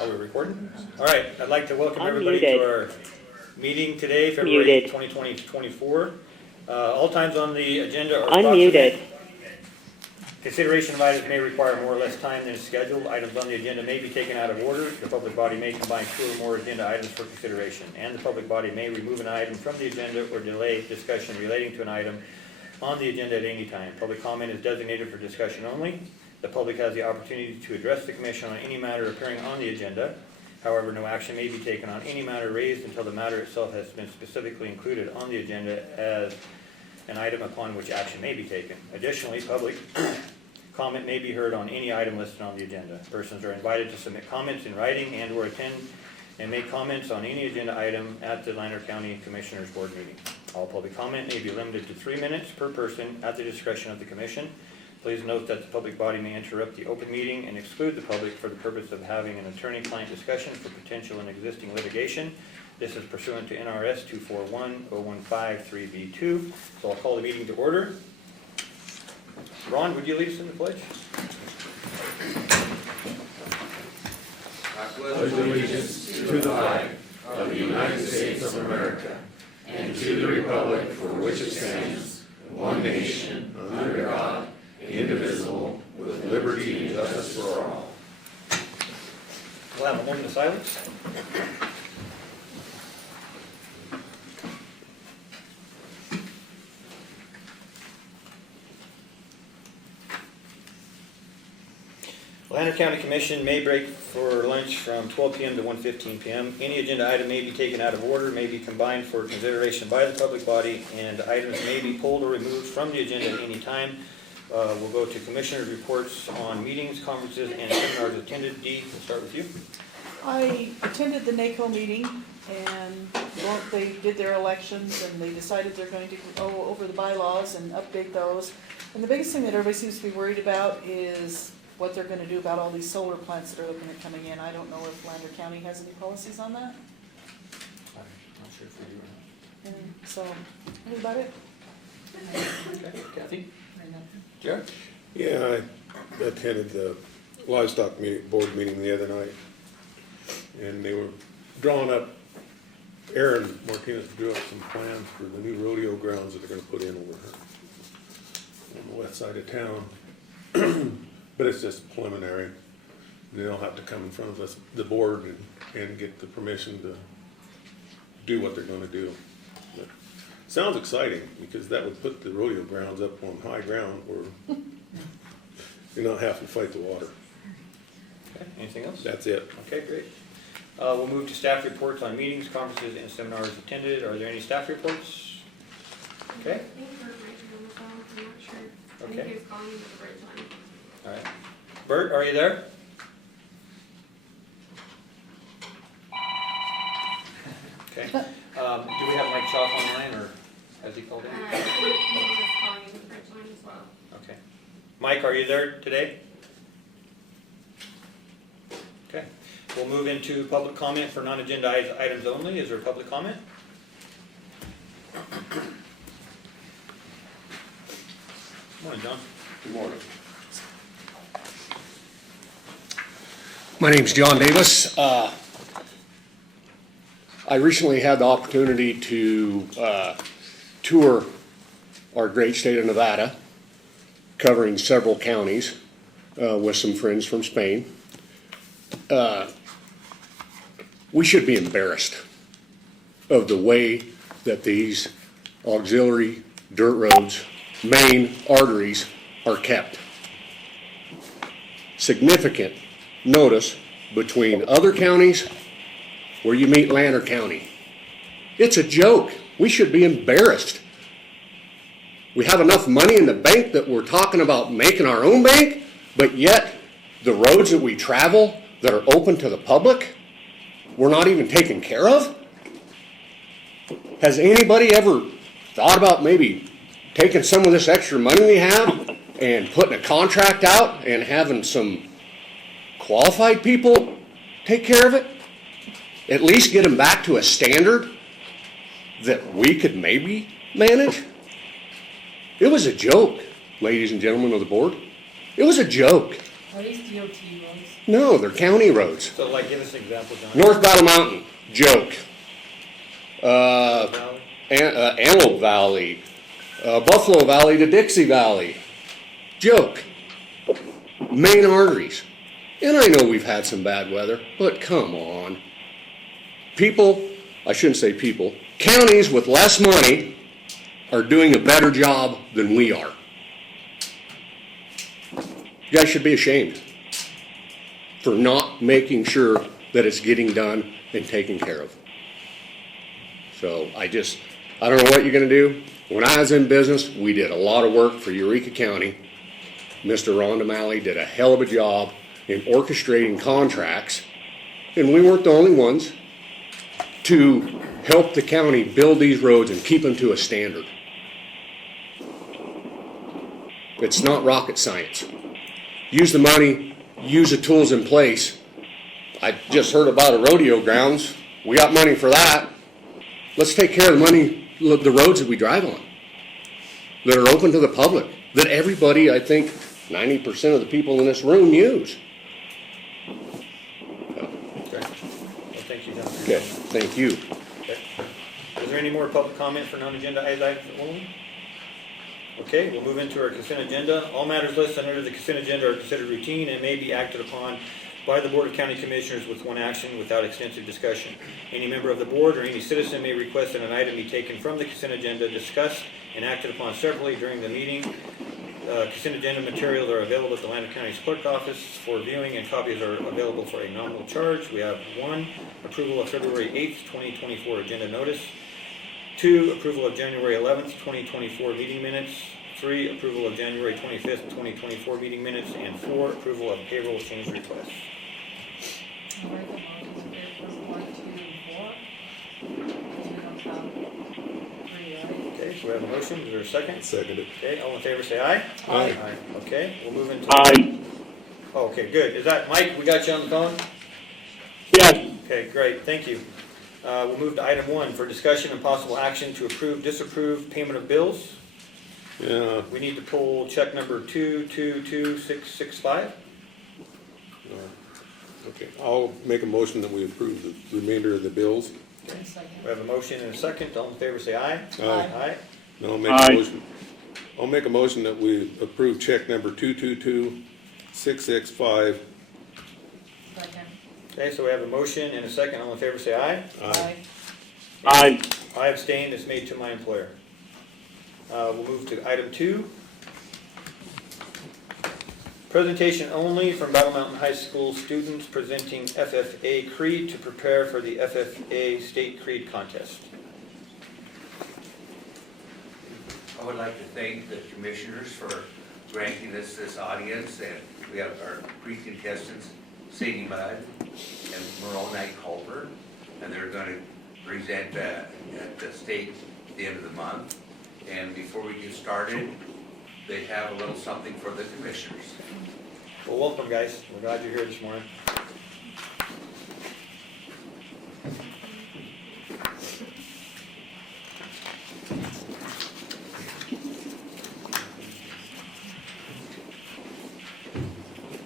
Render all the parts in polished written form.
Are we recording? All right, I'd like to welcome everybody Unmuted. to our meeting today, February Muted. 2024. All times on the agenda are Unmuted. Consideration of items may require more or less time than scheduled. Items on the agenda may be taken out of order. The public body may combine two or more agenda items for consideration, and the public body may remove an item from the agenda or delay discussion relating to an item on the agenda at any time. Public comment is designated for discussion only. The public has the opportunity to address the commission on any matter appearing on the agenda. However, no action may be taken on any matter raised until the matter itself has been specifically included on the agenda as an item upon which action may be taken. Additionally, public comment may be heard on any item listed on the agenda. Persons are invited to submit comments in writing and or attend and make comments on any agenda item at the Lander County Commissioners Board meeting. All public comment may be limited to 3 minutes per person at the discretion of the commission. Please note that the public body may interrupt the open meeting and exclude the public for the purpose of having an attorney-client discussion for potential and existing litigation. This is pursuant to NRS 241-015-3B2. So I'll call the meeting to order. Ron, would you lead us in the pledge? I pledge allegiance to the flag of the United States of America and to the republic for which it stands, one nation, under God, indivisible, with liberty and justice for all. We'll have a moment of silence. Lander County Commission may break for lunch from 12 p.m. to 1:15 p.m. Any agenda item may be taken out of order, may be combined for consideration by the public body, and items may be pulled or removed from the agenda at any time. We'll go to commissioners' reports on meetings, conferences, and seminars attended. Dee, we'll start with you. I attended the NACO meeting, and they did their elections, and they decided they're going to go over the bylaws and update those. And the biggest thing that everybody seems to be worried about is what they're gonna do about all these solar plants that are looking at coming in. I don't know if Lander County has any policies on that. I'm not sure if we do or not. And so, that's about it. Okay, Kathy? Jared? Yeah, I attended the livestock board meeting the other night, and they were drawing up, Aaron Martinez drew up some plans for the new rodeo grounds that they're gonna put in over here on the west side of town. But it's just preliminary. They'll have to come in front of us, the board, and get the permission to do what they're gonna do. But sounds exciting, because that would put the rodeo grounds up on high ground where you're not having to fight the water. Okay, anything else? That's it. Okay, great. We'll move to staff reports on meetings, conferences, and seminars attended. Are there any staff reports? Okay. I think Bert might be on the phone, I'm not sure. I Okay. think he was calling with the bridge line. All right. Bert, are you there? Okay. Do we have Mike Schaaf online, or has he called in? I think he was calling with the bridge line as well. Okay. Mike, are you there today? Okay. We'll move into public comment for non-agenda items only. Is there public comment? Morning, John. Good morning. My name's John Davis. I recently had the opportunity to tour our great state of Nevada, covering several counties with some friends from Spain. We should be embarrassed of the way that these auxiliary dirt roads, main arteries are kept. Significant notice between other counties where you meet Lander County. It's a joke. We should be embarrassed. We have enough money in the bank that we're talking about making our own bank, but yet the roads that we travel that are open to the public, we're not even taken care of? Has anybody ever thought about maybe taking some of this extra money we have and putting a contract out and having some qualified people take care of it? At least get them back to a standard that we could maybe manage? It was a joke, ladies and gentlemen of the board. It was a joke. Are these DOT roads? No, they're county roads. So like, give us an example, John. North Battle Mountain, joke. Valley? Antelope Valley, Buffalo Valley to Dixie Valley, joke. Main arteries. And I know we've had some bad weather, but come on. People, I shouldn't say people, counties with less money are doing a better job than we are. You guys should be ashamed for not making sure that it's getting done and taken care of. So I don't know what you're gonna do. When I was in business, we did a lot of work for Eureka County. Mr. Ron DeMalley did a hell of a job in orchestrating contracts, and we weren't the only ones to help the county build these roads and keep them to a standard. It's not rocket science. Use the money, use the tools in place. I just heard about a rodeo grounds. We got money for that. Let's take care of the roads that we drive on, that are open to the public, that everybody, I think 90% of the people in this room use. Okay. Well, thank you, John. Okay, thank you. Okay. Is there any more public comment for non-agenda items only? Okay, we'll move into our consent agenda. All matters listed under the consent agenda are considered routine and may be acted upon by the Board of County Commissioners with one action without extensive discussion. Any member of the board or any citizen may request that an item be taken from the consent agenda, discussed, and acted upon separately during the meeting. Consent agenda materials are available at the Lander County's clerk office for viewing, and copies are available for a nominal charge. We have 1, approval of February 8th, 2024 agenda notice. 2, approval of January 11th, 2024 meeting minutes. 3, approval of January 25th, 2024 meeting minutes. And 4, approval of payroll change requests. I'll write them all. There's 1, 2, 4. And we don't have 3, right? Okay, so we have a motion. Is there a second? Seconded. Okay, all in favor say aye. Aye. Okay, we'll move into. Aye. Oh, okay, good. Is that Mike? We got you on the phone? Yes. Okay, great, thank you. We'll move to item 1 for discussion and possible action to approve, disapprove payment of bills. Yeah, We need to pull check number 222665. okay. I'll make a motion that we approve the remainder of the bills. And second. We have a motion and a second. All in favor say aye. Aye. Aye. Now I'll make Aye. a motion. I'll make a motion that we approve check number 222665. Second. Okay, so we have a motion and a second. All in favor say aye. Aye. Aye. I abstain. It's made to my employer. We'll move to item 2. Presentation only from Battle Mountain High School students presenting FFA Creed to prepare for the FFA State Creed Contest. I would like to thank the commissioners for granting us this audience, and we have our Creed contestants, Sadie Mudd and Moroni Culver, and they're going to present at the state at the end of the month. And before we get started, they have a little something for the commissioners. Well, welcome, guys. We're glad you're here this morning.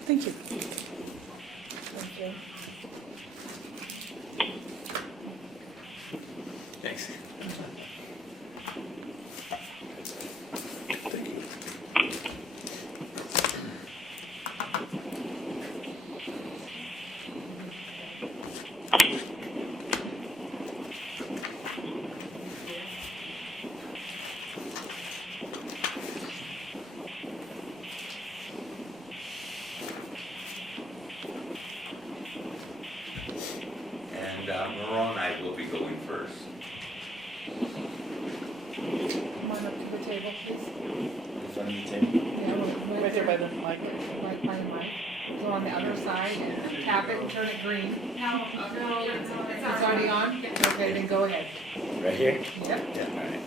Thank you. Thank you. Thanks. And Moroni will be going first. Come on up to the table, please. In front of the table. Yeah, we'll- Right there by the mic. Right by the mic. Go on the other side and tap it and turn it green. No, it's It's already on? Okay, then go ahead. Right here? Yep. Yeah, all right.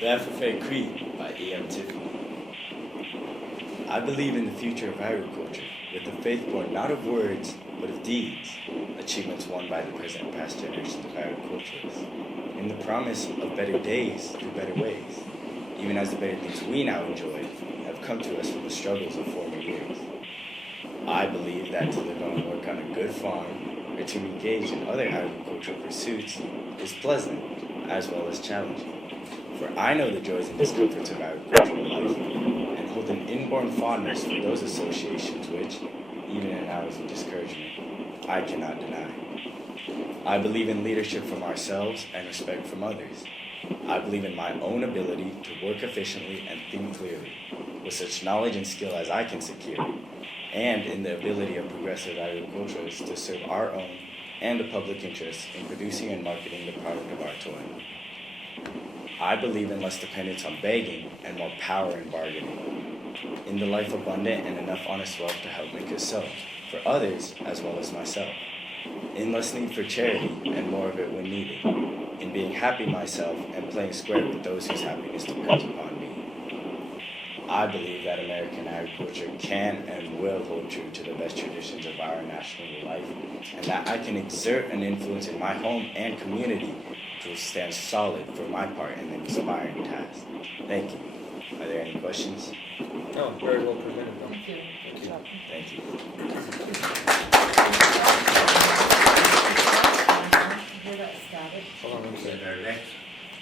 The FFA Creed by E.M. Tiffany. I believe in the future of agriculture, with a faith born not of words, but of deeds, achievements won by the present and past generations of agriculturists, in the promise of better days through better ways, even as the better things we now enjoy have come to us from the struggles of former years. I believe that to live and work on a good farm or to engage in other agricultural pursuits is pleasant as well as challenging. For I know the joys and discomforts of agricultural life and hold an inborn fondness for those associations which, even in hours of discouragement, I cannot deny. I believe in leadership from ourselves and respect from others. I believe in my own ability to work efficiently and think clearly, with such knowledge and skill as I can secure, and in the ability of progressive agriculturists to serve our own and the public interest in producing and marketing the product of our toil. I believe in less dependence on begging and more power in bargaining, in the life abundant and enough honest wealth to help make us so, for others as well as myself, in less need for charity and more of it when needed, in being happy myself and playing square with those whose happiness depends upon me. I believe that American agriculture can and will hold true to the best traditions of our national life, and that I can exert an influence in my home and community to stand solid for my part in the inspiring task. Thank you. Are there any questions? No, very well presented, Bill. Thank you. Good job. Thank you. Hear that static? Hold on one And second. our next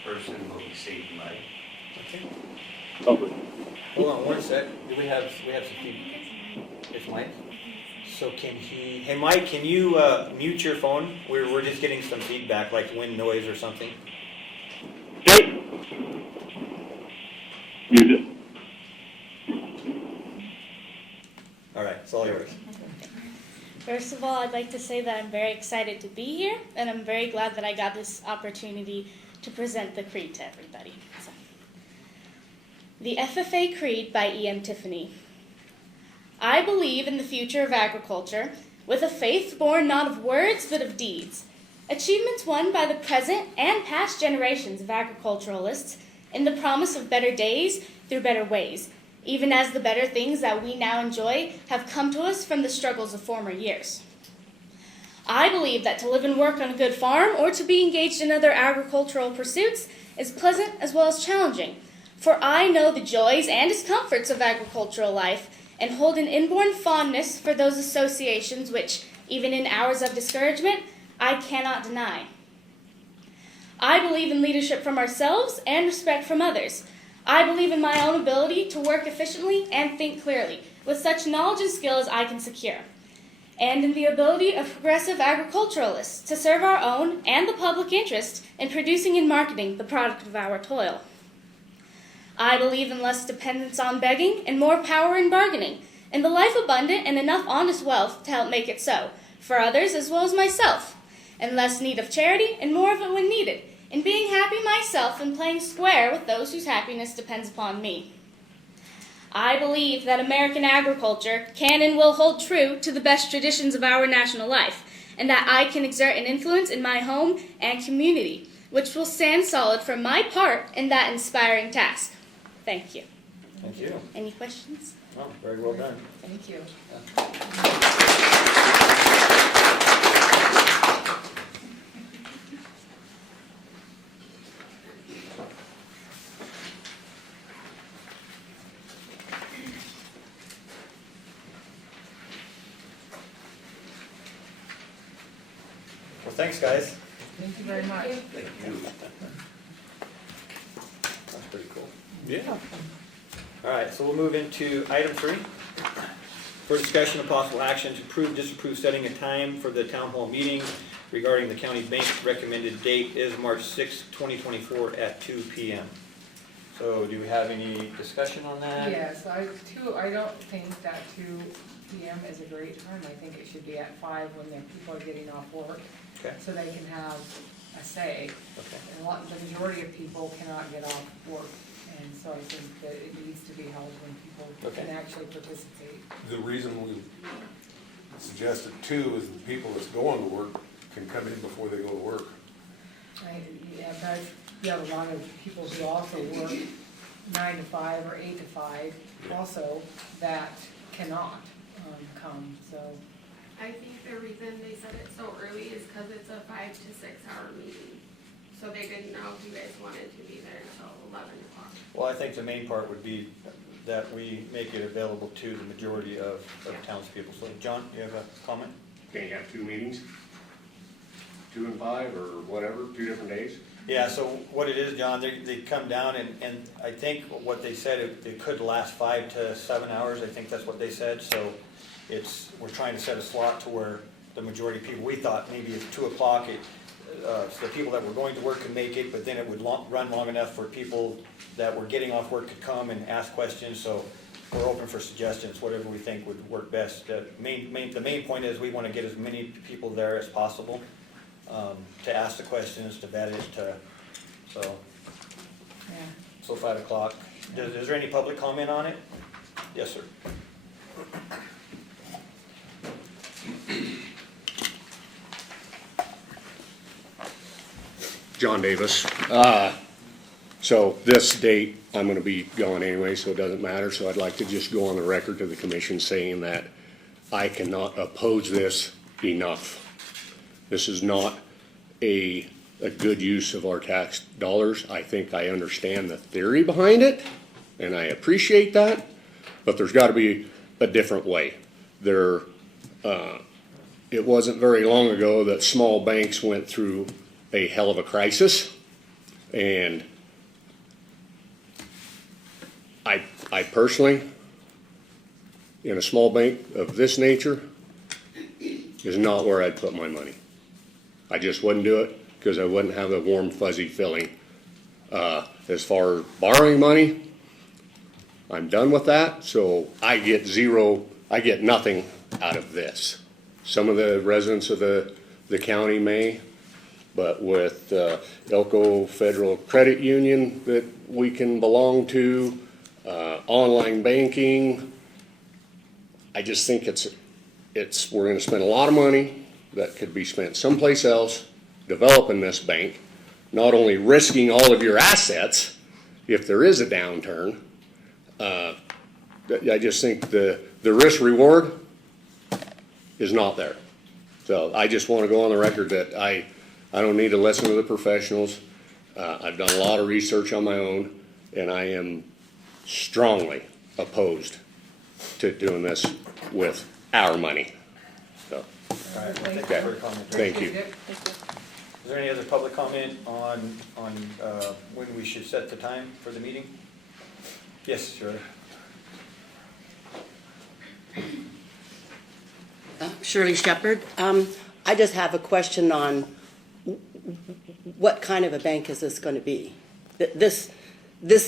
person will be Sadie Mike. Okay. Over. Hold on one sec. Do we have some feedback? It's Mike? So can he, hey Mike, can you mute your phone? We're just getting some feedback, like wind noise or something. Okay. Muted. All right, it's all yours. First of all, I'd like to say that I'm very excited to be here, and I'm very glad that I got this opportunity to present the creed to everybody. So, the FFA Creed by E.M. Tiffany. I believe in the future of agriculture, with a faith born not of words but of deeds, achievements won by the present and past generations of agriculturalists in the promise of better days through better ways, even as the better things that we now enjoy have come to us from the struggles of former years. I believe that to live and work on a good farm or to be engaged in other agricultural pursuits is pleasant as well as challenging, for I know the joys and discomforts of agricultural life and hold an inborn fondness for those associations which, even in hours of discouragement, I cannot deny. I believe in leadership from ourselves and respect from others. I believe in my own ability to work efficiently and think clearly, with such knowledge and skill as I can secure, and in the ability of progressive agriculturalists to serve our own and the public interest in producing and marketing the product of our toil. I believe in less dependence on begging and more power in bargaining, in the life abundant and enough honest wealth to help make it so, for others as well as myself, and less need of charity and more of it when needed, in being happy myself and playing square with those whose happiness depends upon me. I believe that American agriculture can and will hold true to the best traditions of our national life, and that I can exert an influence in my home and community, which will stand solid for my part in that inspiring task. Thank you. Thank you. Any questions? Oh, very well done. Thank you. Well, thanks, guys. Thank you very much. Thank you. That's pretty cool. Yeah. All right, so we'll move into item 3. For discussion of possible action to approve, disapprove setting a time for the town hall meeting regarding the county bank. Recommended date is March 6, 2024 at 2 p.m. So do we have any discussion on that? Yes, I don't think that 2 p.m. is a great time. I think it should be at 5 when the people are getting off work, Okay, so they can have a say. okay. And the majority of people cannot get off work, and so I think that it needs to be held when people Okay. can actually participate. The reason we suggested 2 is the people that's going to work can come in before they go to work. Yeah, but you have a lot of people who also work 9 to 5 or 8 to 5 also that cannot come, so. I think the reason they said it so early is because it's a 5 to 6 hour meeting. So they didn't know if you guys wanted to be there until 11 o'clock. Well, I think the main part would be that we make it available to the majority of townspeople. So, John, you have a comment? Can you have 2 meetings? 2 and 5 or whatever, 2 different days? Yeah, so what it is, John, they come down and I think what they said, it could last 5 to 7 hours. I think that's what they said. So we're trying to set a slot to where the majority of people, we thought maybe at 2 o'clock, so the people that were going to work could make it, but then it would run long enough for people that were getting off work could come and ask questions. So we're open for suggestions, whatever we think would work best. The main point is we want to get as many people there as possible, to ask the questions, to vet it, so Yeah. 5 o'clock. Is there any public comment on it? Yes, sir. John Davis. So this date, I'm gonna be gone anyway, so it doesn't matter, so I'd like to just go on the record to the commission saying that I cannot oppose this enough. This is not a good use of our tax dollars. I think I understand the theory behind it, and I appreciate that, but there's gotta be a different way. It wasn't very long ago that small banks went through a hell of a crisis, and I personally, in a small bank of this nature, is not where I'd put my money. I just wouldn't do it because I wouldn't have the warm fuzzy feeling. As far as borrowing money, I'm done with that, so I get nothing out of this. Some of the residents of the county may, but with Elko Federal Credit Union that we can belong to, online banking, I just think we're gonna spend a lot of money that could be spent someplace else developing this bank, not only risking all of your assets if there is a downturn. I just think the risk reward is not there. So I just want to go on the record that I don't need to listen to the professionals. I've done a lot of research on my own, and I am strongly opposed to doing this with our money. So, All right, well, thank you Okay. for your comment. Thank you. Appreciate it. Is there any other public comment on when we should set the time for the meeting? Yes, Shirley. Shirley Shepherd. I just have a question on what kind of a bank is this going to be? This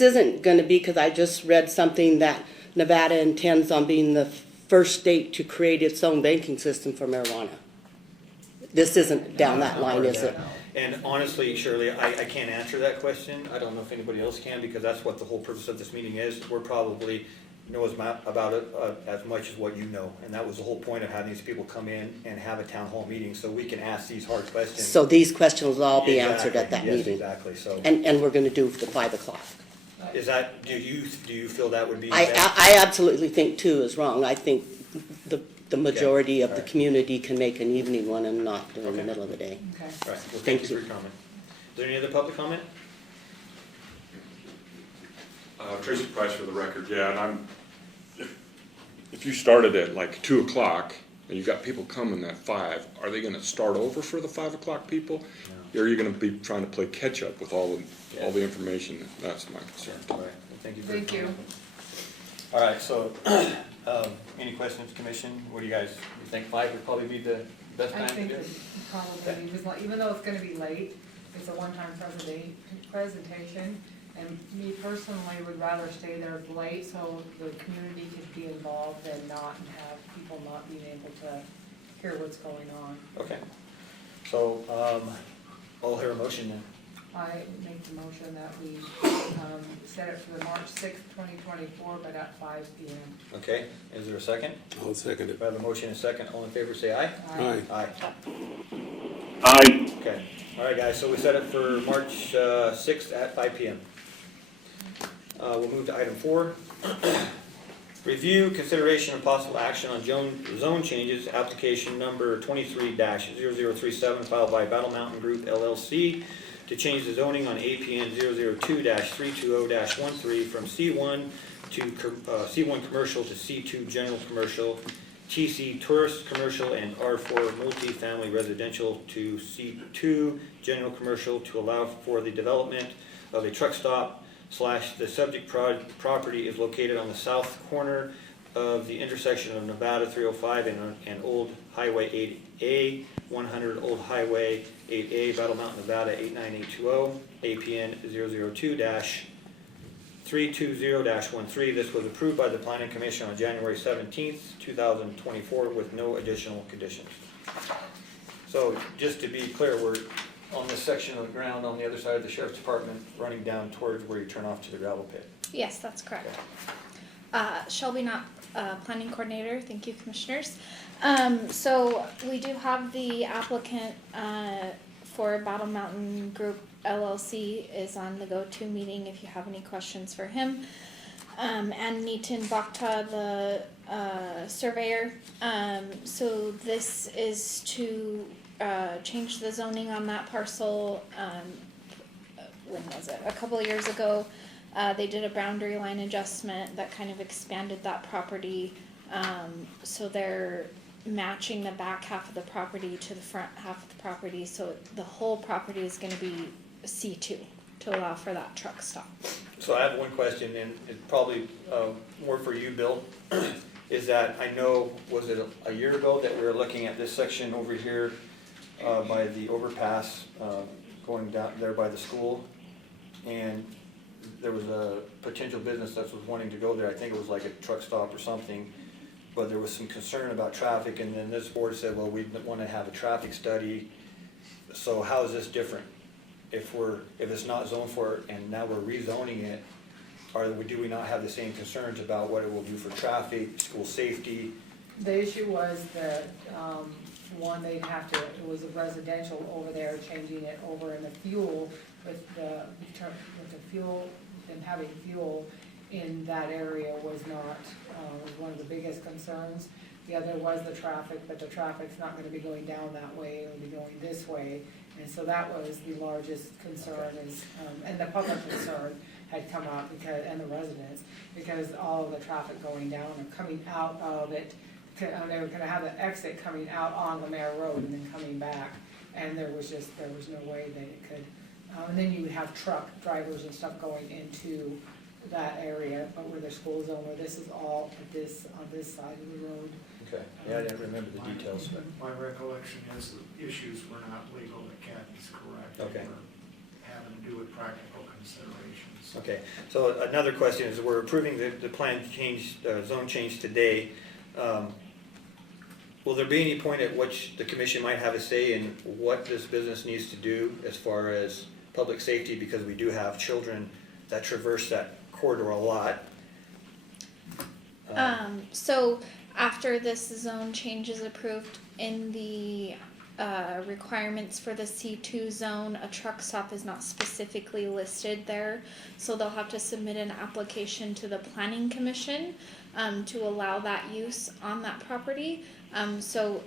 isn't going to be, because I just read something that Nevada intends on being the first state to create its own banking system for marijuana. This isn't down that line, is it? And honestly, Shirley, I can't answer that question. I don't know if anybody else can, because that's what the whole purpose of this meeting is. We're probably know about it as much as what you know. And that was the whole point of having these people come in and have a town hall meeting, so we can ask these hard questions. So these questions will all be answered at that Yes, meeting? exactly, so. And we're going to do the 5 o'clock. Is that, do you feel that would be? I absolutely think 2 is wrong. I think the majority of the community can make an evening one and not during the middle of the day. Okay. All right, well, Thank thank you for you. your comment. Is there any other public comment? Tracy Price for the record, yeah, and if you started at like 2 o'clock and you got people coming at 5, are they gonna start over for the 5 o'clock people? Or are you gonna be trying to play catch up with all the information? That's my concern. All right, well, thank you for your Thank you. comment. All right, so, any questions, commission? What do you guys, you think 5 would probably be the best I time to think do that it? probably, because even though it's gonna be late, it's a one-time presentation. And me personally would rather stay there late so the community could be involved and not have people not being able to hear what's going on. Okay, so, I'll hear a motion then. I make the motion that we set it for the March 6th, 2024, but at 5 p.m. Okay, is there a second? I'll second it. If I have a motion and a second, all in favor say aye. Aye. Aye. Aye. Okay, all right, guys, so we set it for March 6th at 5 p.m. We'll move to item 4. Review, consideration, and possible action on zone changes, application number 23-0037, filed by Battle Mountain Group LLC, to change the zoning on APN 002-320-13 from C1 to C1 commercial to C2 general commercial, TC tourist commercial, and R4 multifamily residential to C2 general commercial to allow for the development of a truck stop / the subject property is located on the south corner of the intersection of Nevada 305 and Old Highway 8A, 100 Old Highway 8A, Battle Mountain, Nevada 89820, APN 002-320-13. This was approved by the Planning Commission on January 17th, 2024 with no additional conditions. So just to be clear, we're on this section of the ground on the other side of the Sheriff's Department, running down towards where you turn off to the gravel pit. Yes, that's correct. Shelby Knott, Planning Coordinator. Thank you, Commissioners. So we do have the applicant for Battle Mountain Group LLC is on the go-to meeting if you have any questions for him. And Nitin Bhakta, the surveyor. So this is to change the zoning on that parcel. When was it? A couple of years ago. They did a boundary line adjustment that kind of expanded that property. So they're matching the back half of the property to the front half of the property. So the whole property is going to be C2 to allow for that truck stop. So I have one question, and it's probably more for you, Bill. Is that I know, was it a year ago that we were looking at this section over here by the overpass going down there by the school, and there was a potential business that was wanting to go there. I think it was like a truck stop or something, but there was some concern about traffic, and then this board said, well, we want to have a traffic study. So how is this different? If it's not zoned for it and now we're rezoning it, do we not have the same concerns about what it will do for traffic, school safety? The issue was that, one, they'd have to, it was a residential over there, changing it over, and the fuel, with the fuel, and having fuel in that area was not, was one of the biggest concerns. The other was the traffic, but the traffic's not gonna be going down that way, it'll be going this way. And so that was the largest concern is, and the public concern had come up because, and the residents, because all of the traffic going down and coming out of it, they were gonna have the exit coming out on Lemaire Road and then coming back. And there was no way that it could, and then you would have truck drivers and stuff going into that area, but where the school zone, where this is all on this side of the road. Okay, yeah, I didn't remember the details, but. My recollection is the issues were not legal, that Kathy's correct. Okay. They were having to do with practical considerations. Okay, so another question is, we're approving the plan change, zone change today. Will there be any point at which the commission might have a say in what this business needs to do as far as public safety, because we do have children that traverse that corridor a lot? So after this zone change is approved, in the requirements for the C2 zone, a truck stop is not specifically listed there. So they'll have to submit an application to the Planning Commission to allow that use on that property. So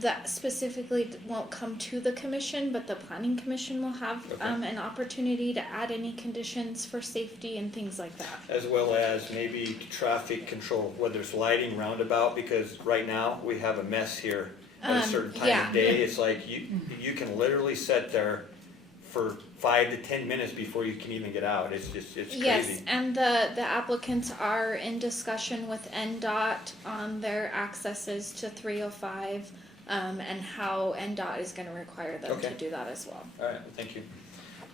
that specifically won't come to the commission, but the Planning Commission will have an opportunity to add any conditions for safety and things like that. As well as maybe traffic control, whether it's lighting roundabout, because right now we have a mess here at a certain time of day. It's like you can literally sit there for 5 to 10 minutes before you can even get out. It's crazy. Yes, and the applicants are in discussion with NDOT on their accesses to 305 and how NDOT is going to require them to do that as well. All right, thank you.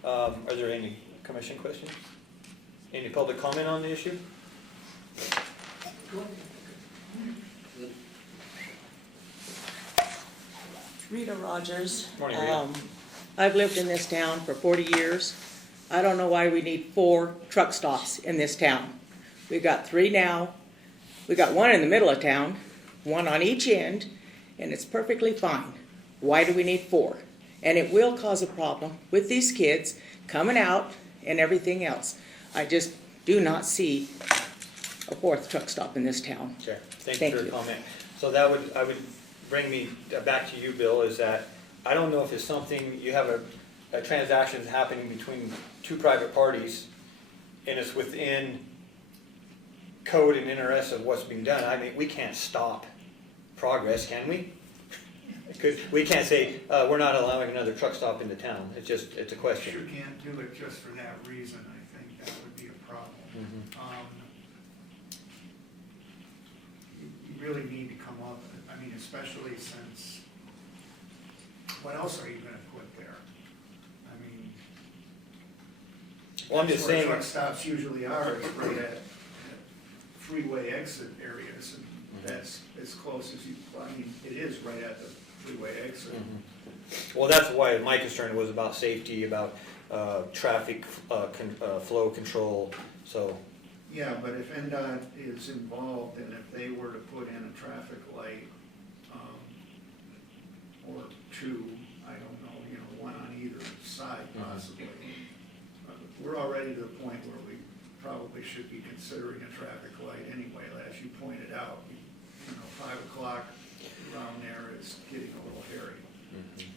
Are there any commission questions? Any public comment on the issue? Rita Rogers. Morning, Rita. I've lived in this town for 40 years. I don't know why we need 4 truck stops in this town. We've got 3 now. We got 1 in the middle of town, 1 on each end, and it's perfectly fine. Why do we need 4? And it will cause a problem with these kids coming out and everything else. I just do not see a 4th truck stop in this town. Okay, thank you for your comment. So that would bring me back to you, Bill, is that I don't know if it's something, you have a transaction happening between 2 private parties, and it's within code and interest of what's being done, I mean, we can't stop progress, can we? Because we can't say, we're not allowing another truck stop into town. It's just, it's a Sure question. can't do it just for that reason, I think that would be a problem. You really need to come up, I mean, especially since, what else are you gonna put there? I mean. Well, I'm just that's where saying, truck stops usually are, is right at freeway exit areas, and that's as close as you, I mean, it is right at the freeway exit. well, that's why my concern was about safety, about traffic flow control, so. Yeah, but if NDOT is involved, and if they were to put in a traffic light, or two, I don't know, one on either side possibly. We're already to the point where we probably should be considering a traffic light anyway, as you pointed out. 5 o'clock around there is getting a little hairy.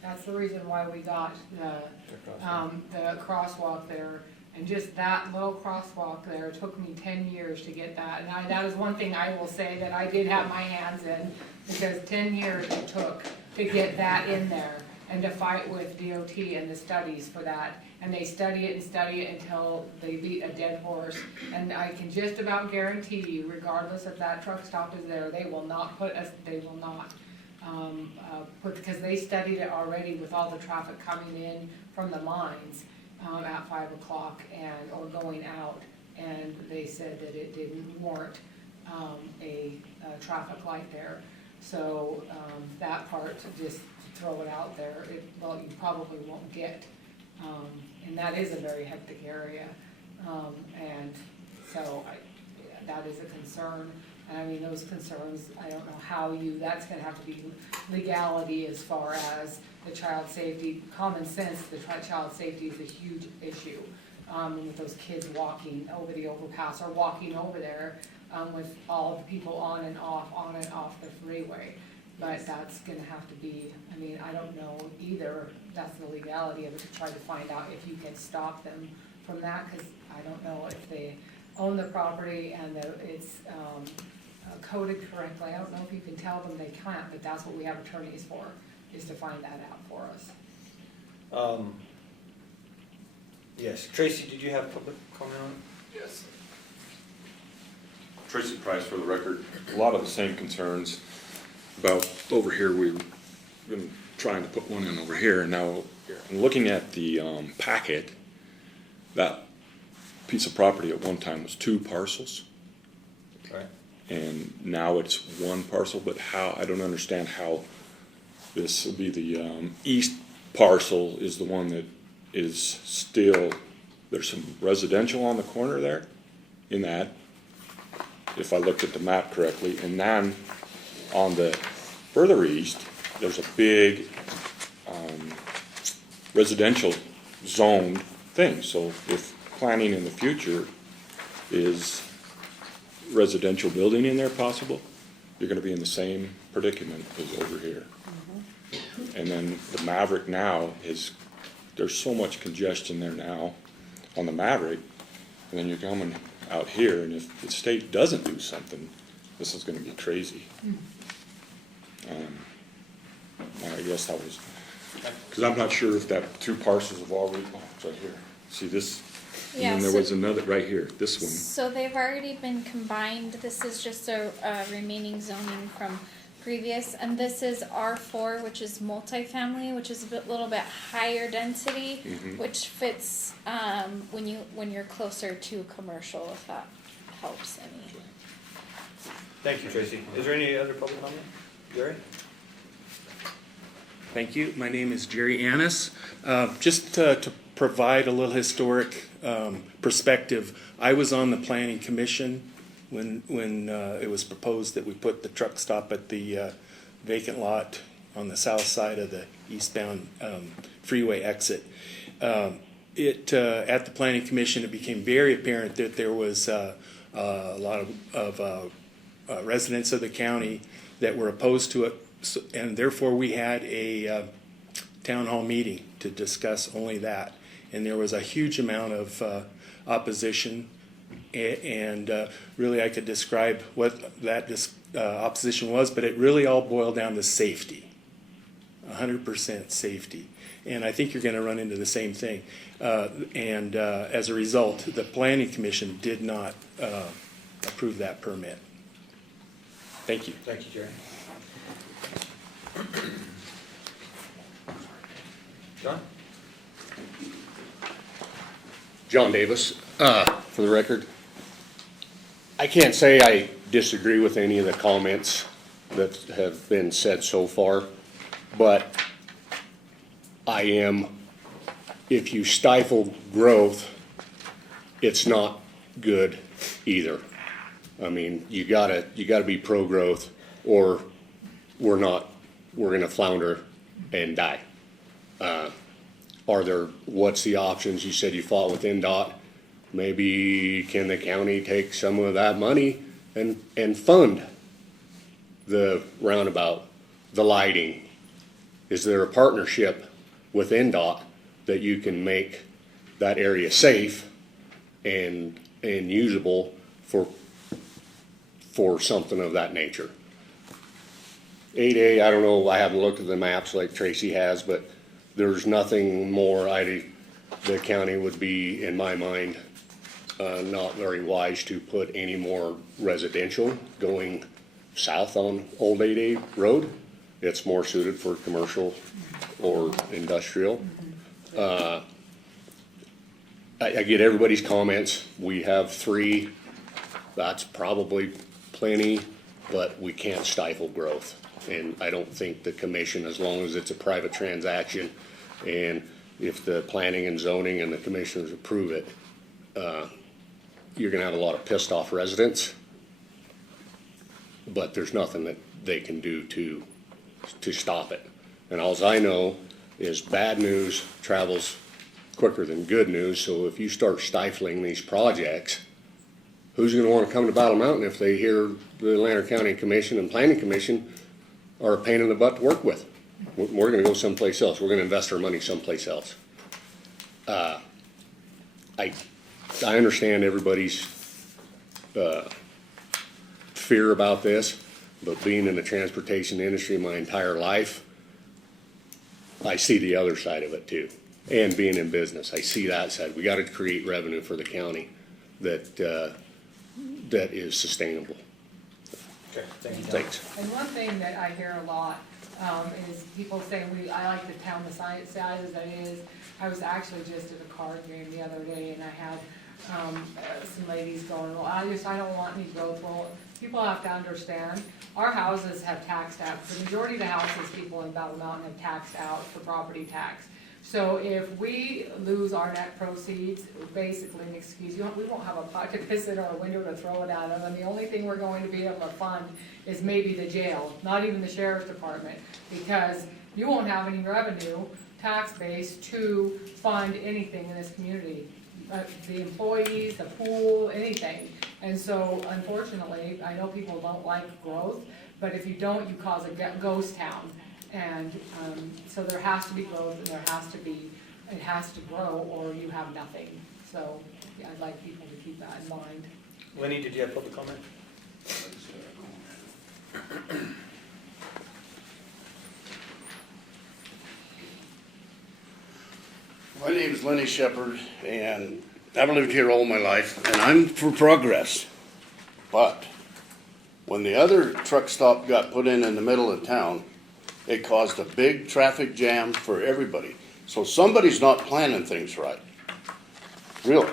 That's the reason why we got the crosswalk there. And just that little crosswalk there took me 10 years to get that. And that is one thing I will say that I did have my hands in, because 10 years it took to get that in there and to fight with DOT and the studies for that. And they study it until they beat a dead horse. And I can just about guarantee you, regardless if that truck stop is there, they will not put because they studied it already with all the traffic coming in from the mines at 5 o'clock or going out. And they said that it didn't warrant a traffic light there. So that part, just to throw it out there, you probably won't get. And that is a very hectic area. And so that is a concern. And I mean, those concerns, I don't know how that's gonna have to be legality as far as the child safety, common sense, child safety is a huge issue. With those kids walking over the overpass or walking over there, with all the people on and off the freeway. But that's gonna have to be, I mean, I don't know either, that's the legality of it, to try to find out if you can stop them from that, because I don't know if they own the property and it's coded correctly. I don't know if you can tell them they can't, but that's what we have attorneys for, is to find that out for us. Yes, Tracy, did you have public comment on it? Yes. Tracy Price for the record. A lot of the same concerns about over here. We've been trying to put one in over here. Now, looking at the packet, that piece of property at one time was 2 parcels. Right. And now it's 1 parcel, but how, I don't understand how this will be the east parcel is the one that is still, there's some residential on the corner there in that, if I looked at the map correctly, and then on the further east, there's a big residential zoned thing. So if planning in the future is residential building in there possible, you're gonna be in the same predicament as over here. And then the Maverick now there's so much congestion there now on the Maverick, and then you're coming out here, and if the state doesn't do something, this is gonna be crazy. I guess that was, because I'm not sure if that 2 parcels have already, it's right here. See this? And Yeah, then there so- was another right here, this one. So they've already been combined. This is just a remaining zoning from previous, and this is R4, which is multifamily, which is a little bit higher density, which fits when you're closer to commercial, if that helps any. Thank you, Tracy. Is there any other public comment? Gary? Thank you. My name is Jerry Annis. Just to provide a little historic perspective, I was on the planning commission when it was proposed that we put the truck stop at the vacant lot on the south side of the eastbound freeway exit. At the planning commission, it became very apparent that there was a lot of residents of the county that were opposed to it, and therefore we had a town hall meeting to discuss only that. And there was a huge amount of opposition And really I could describe what that opposition was, but it really all boiled down to safety. 100% safety. And I think you're going to run into the same thing. As a result, the Planning Commission did not approve that permit. Thank you. Thank you, Jerry. John? John Davis, for the record. I can't say I disagree with any of the comments that have been said so far, but I am, if you stifle growth, it's not good either. I mean, you gotta be pro-growth, or we're gonna flounder and die. What's the options? You said you fought with NDOT. Maybe can the county take some of that money and fund the roundabout, the lighting? Is there a partnership with NDOT that you can make that area safe and usable for something of that nature? 8A, I don't know, I haven't looked at the maps like Tracy has, but there's nothing more the county would be, in my mind, not very wise to put any more residential going south on Old 8A Road. It's more suited for commercial or industrial. I get everybody's comments. We have 3. That's probably plenty, but we can't stifle growth. And I don't think the commission, as long as it's a private transaction, and if the planning and zoning and the commissioners approve it, you're gonna have a lot of pissed off residents. But there's nothing that they can do to stop it. And alls I know is bad news travels quicker than good news. So if you start stifling these projects, who's gonna wanna come to Battle Mountain if they hear the Lander County Commission and Planning Commission are a pain in the butt to work with? We're gonna go someplace else. We're gonna invest our money someplace else. I understand everybody's fear about this, but being in the transportation industry my entire life, I see the other side of it too. And being in business, I see that side. We gotta create revenue for the county that is sustainable. Okay, thank you, John. Thanks. And one thing that I hear a lot, is people saying, I like the town the size as it is. I was actually just at a card game the other day and I had, some ladies going, well, I don't want any growth. Well, people have to understand, our houses have taxed out. The majority of the houses people in Battle Mountain have taxed out for property tax. So if we lose our net proceeds, basically an excuse, we won't have a pot to piss in or a window to throw it out of, and the only thing we're going to be able to fund is maybe the jail, not even the sheriff's department, because you won't have any revenue, tax base, to fund anything in this community. The employees, the pool, anything. And so unfortunately, I know people don't like growth, but if you don't, you cause a ghost town. And so there has to be growth and it has to grow or you have nothing. So yeah, I'd like people to keep that in mind. Lenny, did you have public comment? My name is Lenny Shepherd, and I've lived here all my life, and I'm for progress. But when the other truck stop got put in the middle of town, it caused a big traffic jam for everybody. So somebody's not planning things right. Really.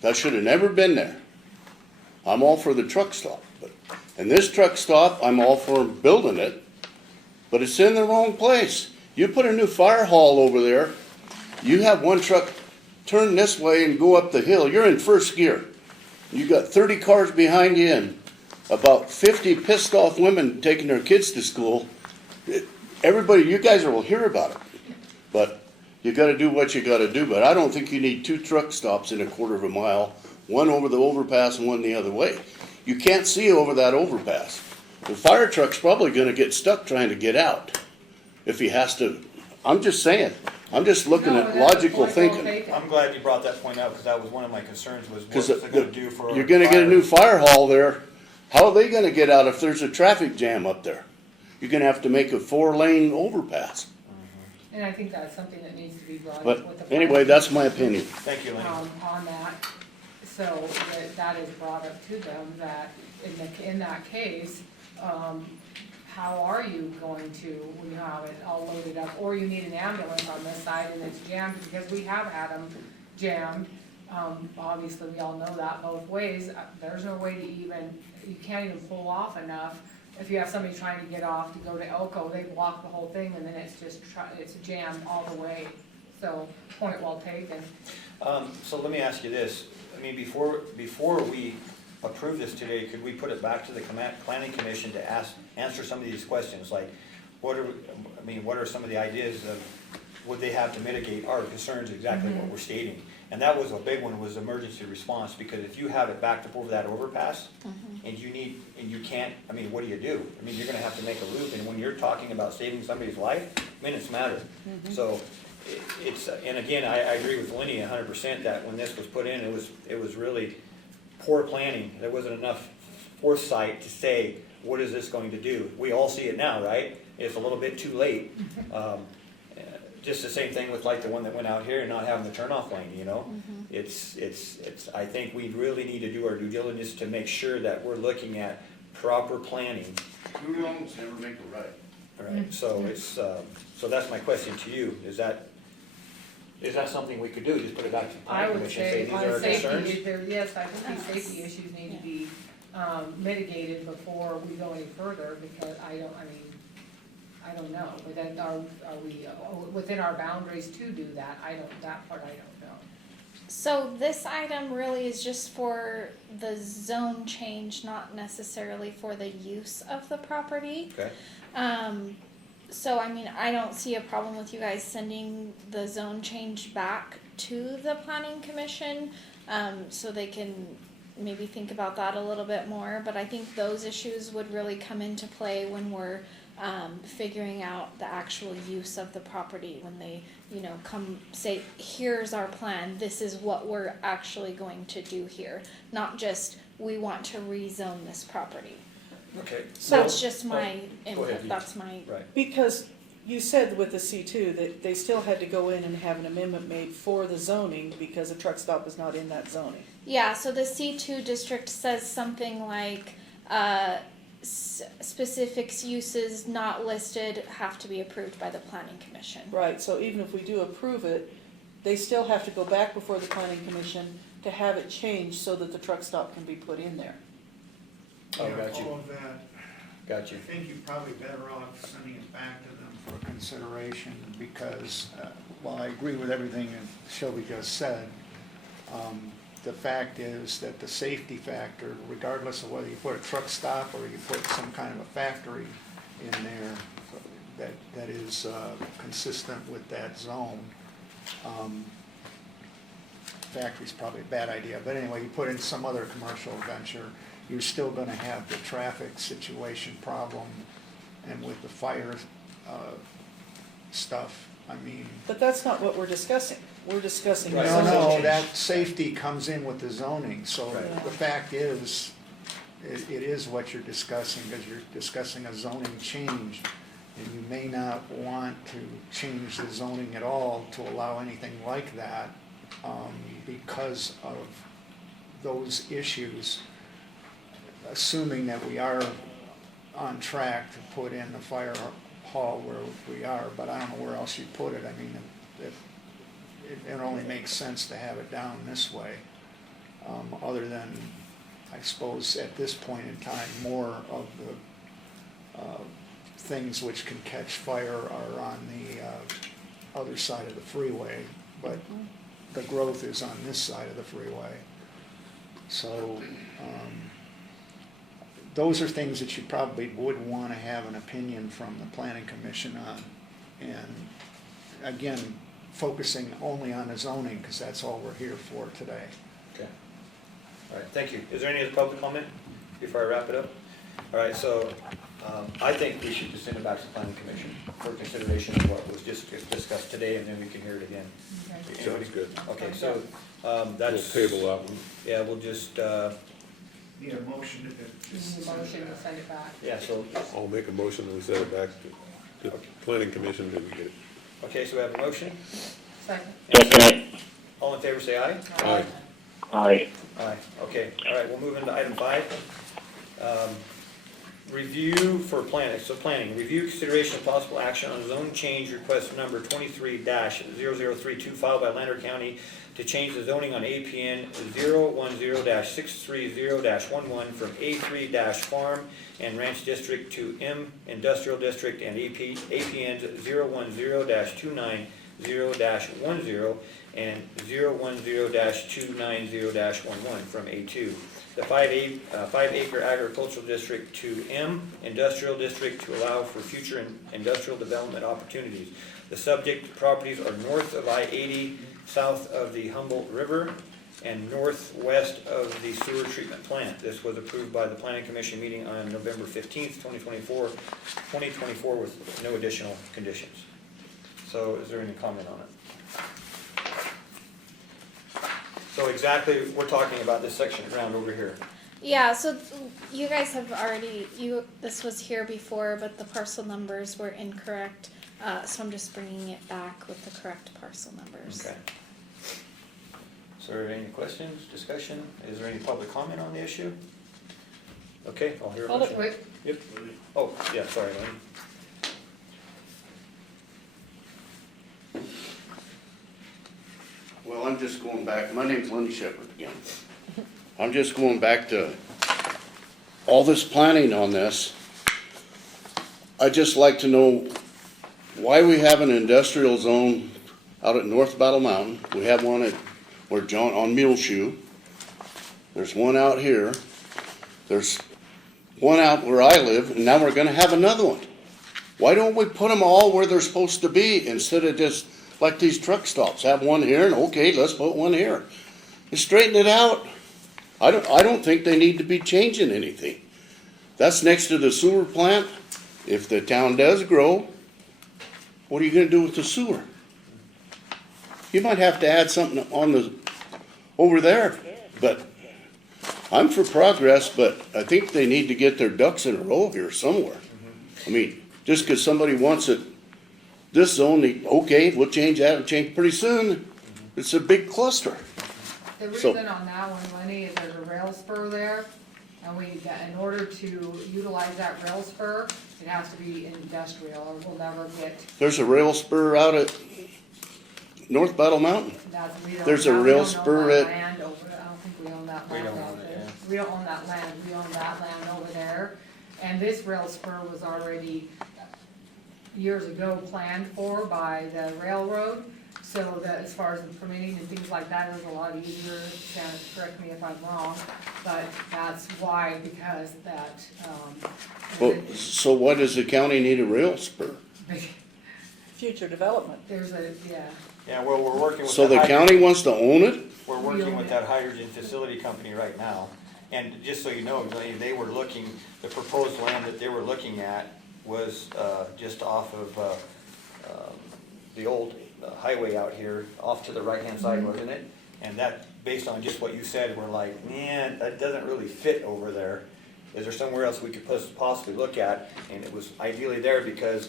That should have never been there. I'm all for the truck stop. And this truck stop, I'm all for building it, but it's in the wrong place. You put a new fire hall over there, you have one truck turn this way and go up the hill, you're in first gear. You got 30 cars behind you and about 50 pissed off women taking their kids to school. Everybody, you guys will hear about it. But you gotta do what you gotta do. But I don't think you need 2 truck stops in a quarter of a mile, one over the overpass and one the other way. You can't see over that overpass. The fire truck's probably gonna get stuck trying to get out. If he has to, I'm just saying, I'm just looking No, at that's logical point well thinking. taken. I'm glad you brought that point out, because that was one of my concerns, was Because what's it gonna do for. you're gonna get a new fire hall there. How are they gonna get out if there's a traffic jam up there? You're gonna have to make a 4-lane overpass. And I think that's something that needs to be brought up But with the. anyway, that's my opinion. Thank you, Lenny. On that, so that is brought up to them, that in that case, how are you going to, when you have it all loaded up, or you need an ambulance on this side and it's jammed, because we have had them jammed. Obviously, we all know that both ways, there's no way to even, you can't even pull off enough. If you have somebody trying to get off to go to Elko, they block the whole thing, and then it's just, it's jammed all the way. So, point well taken. So let me ask you this, I mean, before we approve this today, could we put it back to the planning commission to answer some of these questions, like, what are some of the ideas of, what they have to mitigate our concerns, exactly what we're stating? And that was a big one, was emergency response, because if you have it backed up over that overpass, and you can't, I mean, what do? I mean, you're gonna have to make a loop, and when you're talking about saving somebody's life, minutes matter. So, it's, and again, I agree with Lenny 100% that when this was put in, it was really poor planning. There wasn't enough foresight to say, what is this going to do? We all see it now, right? It's a little bit too late. Just the same thing with like the one that went out here and not having the turnoff lane, you know? It's, I think we really need to do our due diligence to make sure that we're looking at proper planning. Two wrongs never make a right. All right, so it's, so that's my question to you, is that something we could do, just put it back to the I planning would commission, say, these are our on concerns? safety, yes, I think these safety issues need to be mitigated before we go any further, because I don't know, but then are we within our boundaries to do that? That part I don't know. So this item really is just for the zone change, not necessarily for the use of the property. Okay, So I mean, I don't see a problem with you guys sending the zone change back to the planning commission, so they can maybe think about that a little bit more. But I think those issues would really come into play when we're figuring out the actual use of the property, when they, come say, here's our plan, this is what we're actually going to do here, not just, we want to rezone this property. okay. That's just my Go ahead, input, you- that's my, Right, Because you said with the C2 that they still had to go in and have an amendment made for the zoning because a truck stop is not in that zoning. yeah, so the C2 district says something like, specific uses not listed have to be approved by the planning commission. Right, so even if we do approve it, they still have to go back before the planning commission to have it changed so that the truck stop can be put in there. oh, Yeah, got you, all of that, got you. I think you're probably better off sending it back to them for consideration, because, while I agree with everything that Shelby just said, the fact is that the safety factor, regardless of whether you put a truck stop or you put some kind of a factory in there that is consistent with that zone, factory's probably a bad idea, but anyway, you put in some other commercial venture, you're still gonna have the traffic situation problem, and with the fire stuff, I mean. But that's not what we're discussing. We're discussing Right. the No, zoning no, change. that safety comes in with the zoning, so Right. the fact is, it is what you're discussing, because you're discussing a zoning change, and you may not want to change the zoning at all to allow anything like that, because of those issues, assuming that we are on track to put in the fire hall where we are, but I don't know where else you put it. I mean, it only makes sense to have it down this way, other than, I suppose, at this point in time, more of the things which can catch fire are on the other side of the freeway, but the growth is on this side of the freeway. So those are things that you probably would want to have an opinion from the planning commission on. And again, focusing only on the zoning, because that's all we're here for today. Okay. All right, thank you. Is there any other public comment before I wrap it up? All right, so I think we should just send it back to the planning commission for consideration of what was just discussed today, and then we can hear it again. Okay. Sounds good. Okay, so, We'll that's. table that one. Yeah, we'll just, Need a motion to You need a motion to send it back. yeah, so, I'll make a motion and we send it back to the planning commission and we get it. okay, so we have a motion. Second. Second. All in favor, say aye. Aye. Aye. Aye, okay, all right, we'll move into item 5. Review for planning, review consideration of possible action on zone change request number 23-0032 filed by Lander County to change the zoning on APN 010-630-11 from A3-Farm and Ranch District to M Industrial District and APNs 010-290-10 and 010-290-11 from A2. The 5-acre agricultural district to M Industrial District to allow for future industrial development opportunities. The subject properties are north of I-80, south of the Humboldt River, and northwest of the sewer treatment plant. This was approved by the Planning Commission meeting on November 15th, 2024 with no additional conditions. So is there any comment on it? So exactly, we're talking about this section around over here. Yeah, so you guys have already, this was here before, but the parcel numbers were incorrect. So I'm just bringing it back with the correct parcel numbers. Okay. So are there any questions, discussion? Is there any public comment on the issue? Okay, I'll hear a Hold it, motion. wait. Yep. Oh, yeah, sorry, Lynn. Well, I'm just going back, my name's Lenny Shepherd again. I'm just going back to all this planning on this. I'd just like to know why we have an industrial zone out at North Battle Mountain. We have one at, where John, on Muleshoe. There's one out here. There's one out where I live, and now we're gonna have another one. Why don't we put them all where they're supposed to be instead of just like these truck stops? Have one here and okay, let's put one here. And straighten it out. I don't think they need to be changing anything. That's next to the sewer plant. If the town does grow, what are you gonna do with the sewer? You might have to add something on the, over there, but I'm for progress, but I think they need to get their ducks in a row here somewhere. I mean, just because somebody wants it, this zone, okay, we'll change that and change pretty soon. It's a big cluster. The So- reason on that one, Lenny, is there's a rail spur there, and in order to utilize that rail spur, it has to be industrial, or we'll never get, There's a rail spur out at North Battle Mountain. we don't. There's a we rail don't own spur that at- land over there. I don't think we own that We land don't out own it, there. yeah. We don't own that land, we own that land over there, and this rail spur was already years ago planned for by the railroad, so that as far as the permitting and things like that, it was a lot easier. Shannon, correct me if I'm wrong, but that's why, because that, Well, so why does the county need a rail spur? Future development. there's a, yeah, Yeah, well, we're working with. So the county wants to own it? We're working with that hydrogen facility company right now. And just so you know, they were looking, the proposed land that they were looking at was just off of the old highway out here, off to the right-hand side, wasn't it? And that, based on just what you said, we're like, man, that doesn't really fit over there. Is there somewhere else we could possibly look at? And it was ideally there because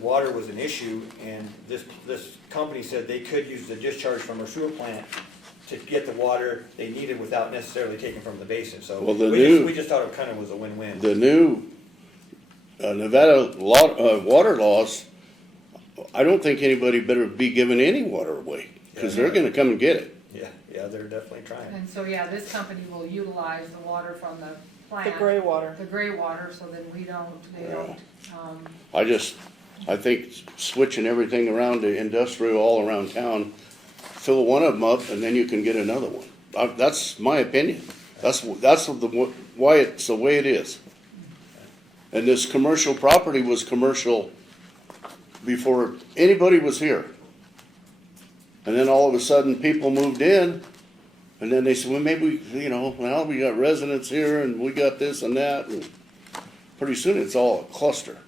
water was an issue, and this company said they could use the discharge from our sewer plant to get the water they needed without necessarily taking from the basin. So Well, we just thought it kind of was a win-win. The new Nevada water laws, I don't think anybody better be giving any water away, because they're gonna come and get it. Yeah, they're definitely trying. and so, yeah, this company will utilize the water from the The plant. gray water. The gray water, so then they don't, I think switching everything around to industrial all around town, fill one of them up, and then you can get another one. That's my opinion. That's why it's the way it is. And this commercial property was commercial before anybody was here. And then all of a sudden, people moved in, and then they said, well, maybe, we got residents here, and we got this and that, and pretty soon it's all a cluster.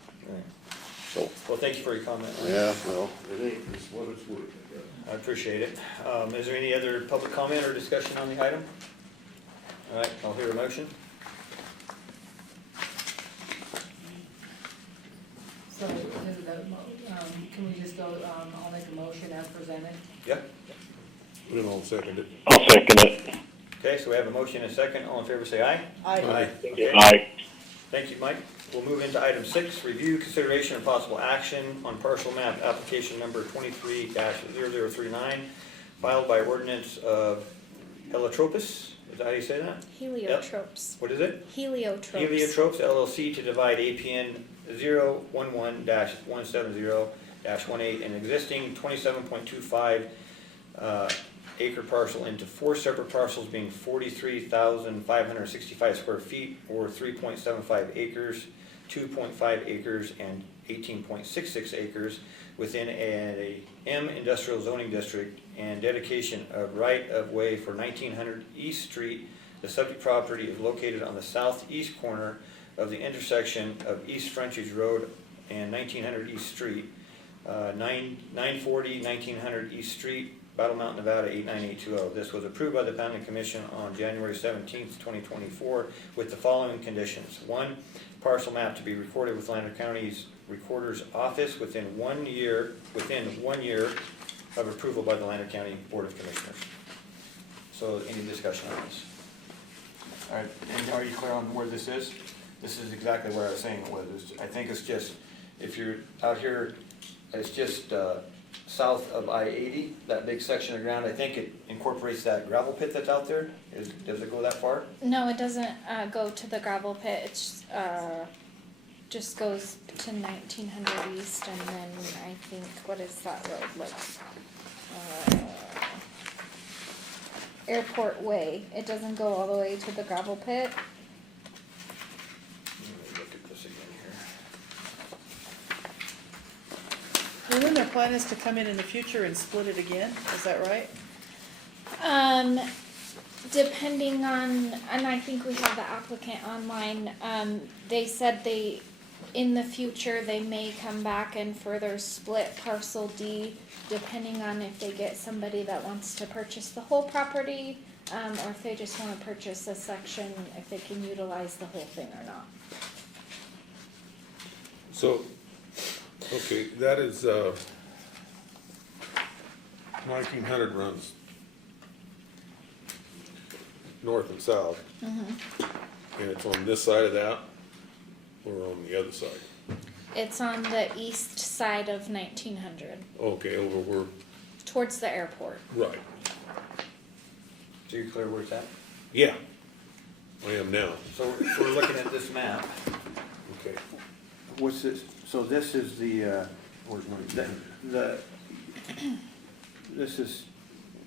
So, Well, thank you for your comment. yeah, well, it ain't, it's what it's worth, I guess. I appreciate it. Is there any other public comment or discussion on the item? All right, I'll hear a motion. So, can we just go, I'll make a motion as presented? Yep. Then I'll second it. I'll second it. Okay, so we have a motion and a second. All in favor, say aye. I, Okay. Aye. Thank you, Mike. We'll move into item 6, review, consideration, and possible action on parcel map application number 23-0039, filed by ordinance of Heliotropes. Is that how you say that? Heliotropes. What is it? Heliotropes. Heliotropes LLC to divide APN 011-170-18, an existing 27.25 acre parcel into 4 separate parcels being 43,565 square feet or 3.75 acres, 2.5 acres, and 18.66 acres within a M industrial zoning district and dedication of right-of-way for 1900 East Street. The subject property is located on the southeast corner of the intersection of East Frontage Road and 1900 East Street, 940 1900 East Street, Battle Mountain, Nevada 89820. This was approved by the Planning Commission on January 17th, 2024, with the following conditions. 1, parcel map to be recorded with Lander County's Recorder's Office within 1 year of approval by the Lander County Board of Commissioners. So, any discussion on this? All right, and are you clear on where this is? This is exactly where I was saying it was. I think it's just, if you're out here, it's just south of I-80, that big section of ground. I think it incorporates that gravel pit that's out there. Does it go that far? No, it doesn't go to the gravel pit. It's just goes to 1900 East, and then I think, what is that road like? Airport Way. It doesn't go all the way to the gravel pit. Let me look at this again here. well, then their plan is to come in the future and split it again, is that right? Depending on, and I think we have the applicant online, they said in the future, they may come back and further split parcel D, depending on if they get somebody that wants to purchase the whole property, or if they just wanna purchase a section, if they can utilize the whole thing or not. So, okay, that is, 1900 runs north and south. And it's on this side of that, or on the other side? It's on the east side of 1900, Okay, over where, towards the airport. right, So you're clear where it's at? yeah, I am now, So if we're looking at this map. okay. What's this? So this is the, where's my, this is,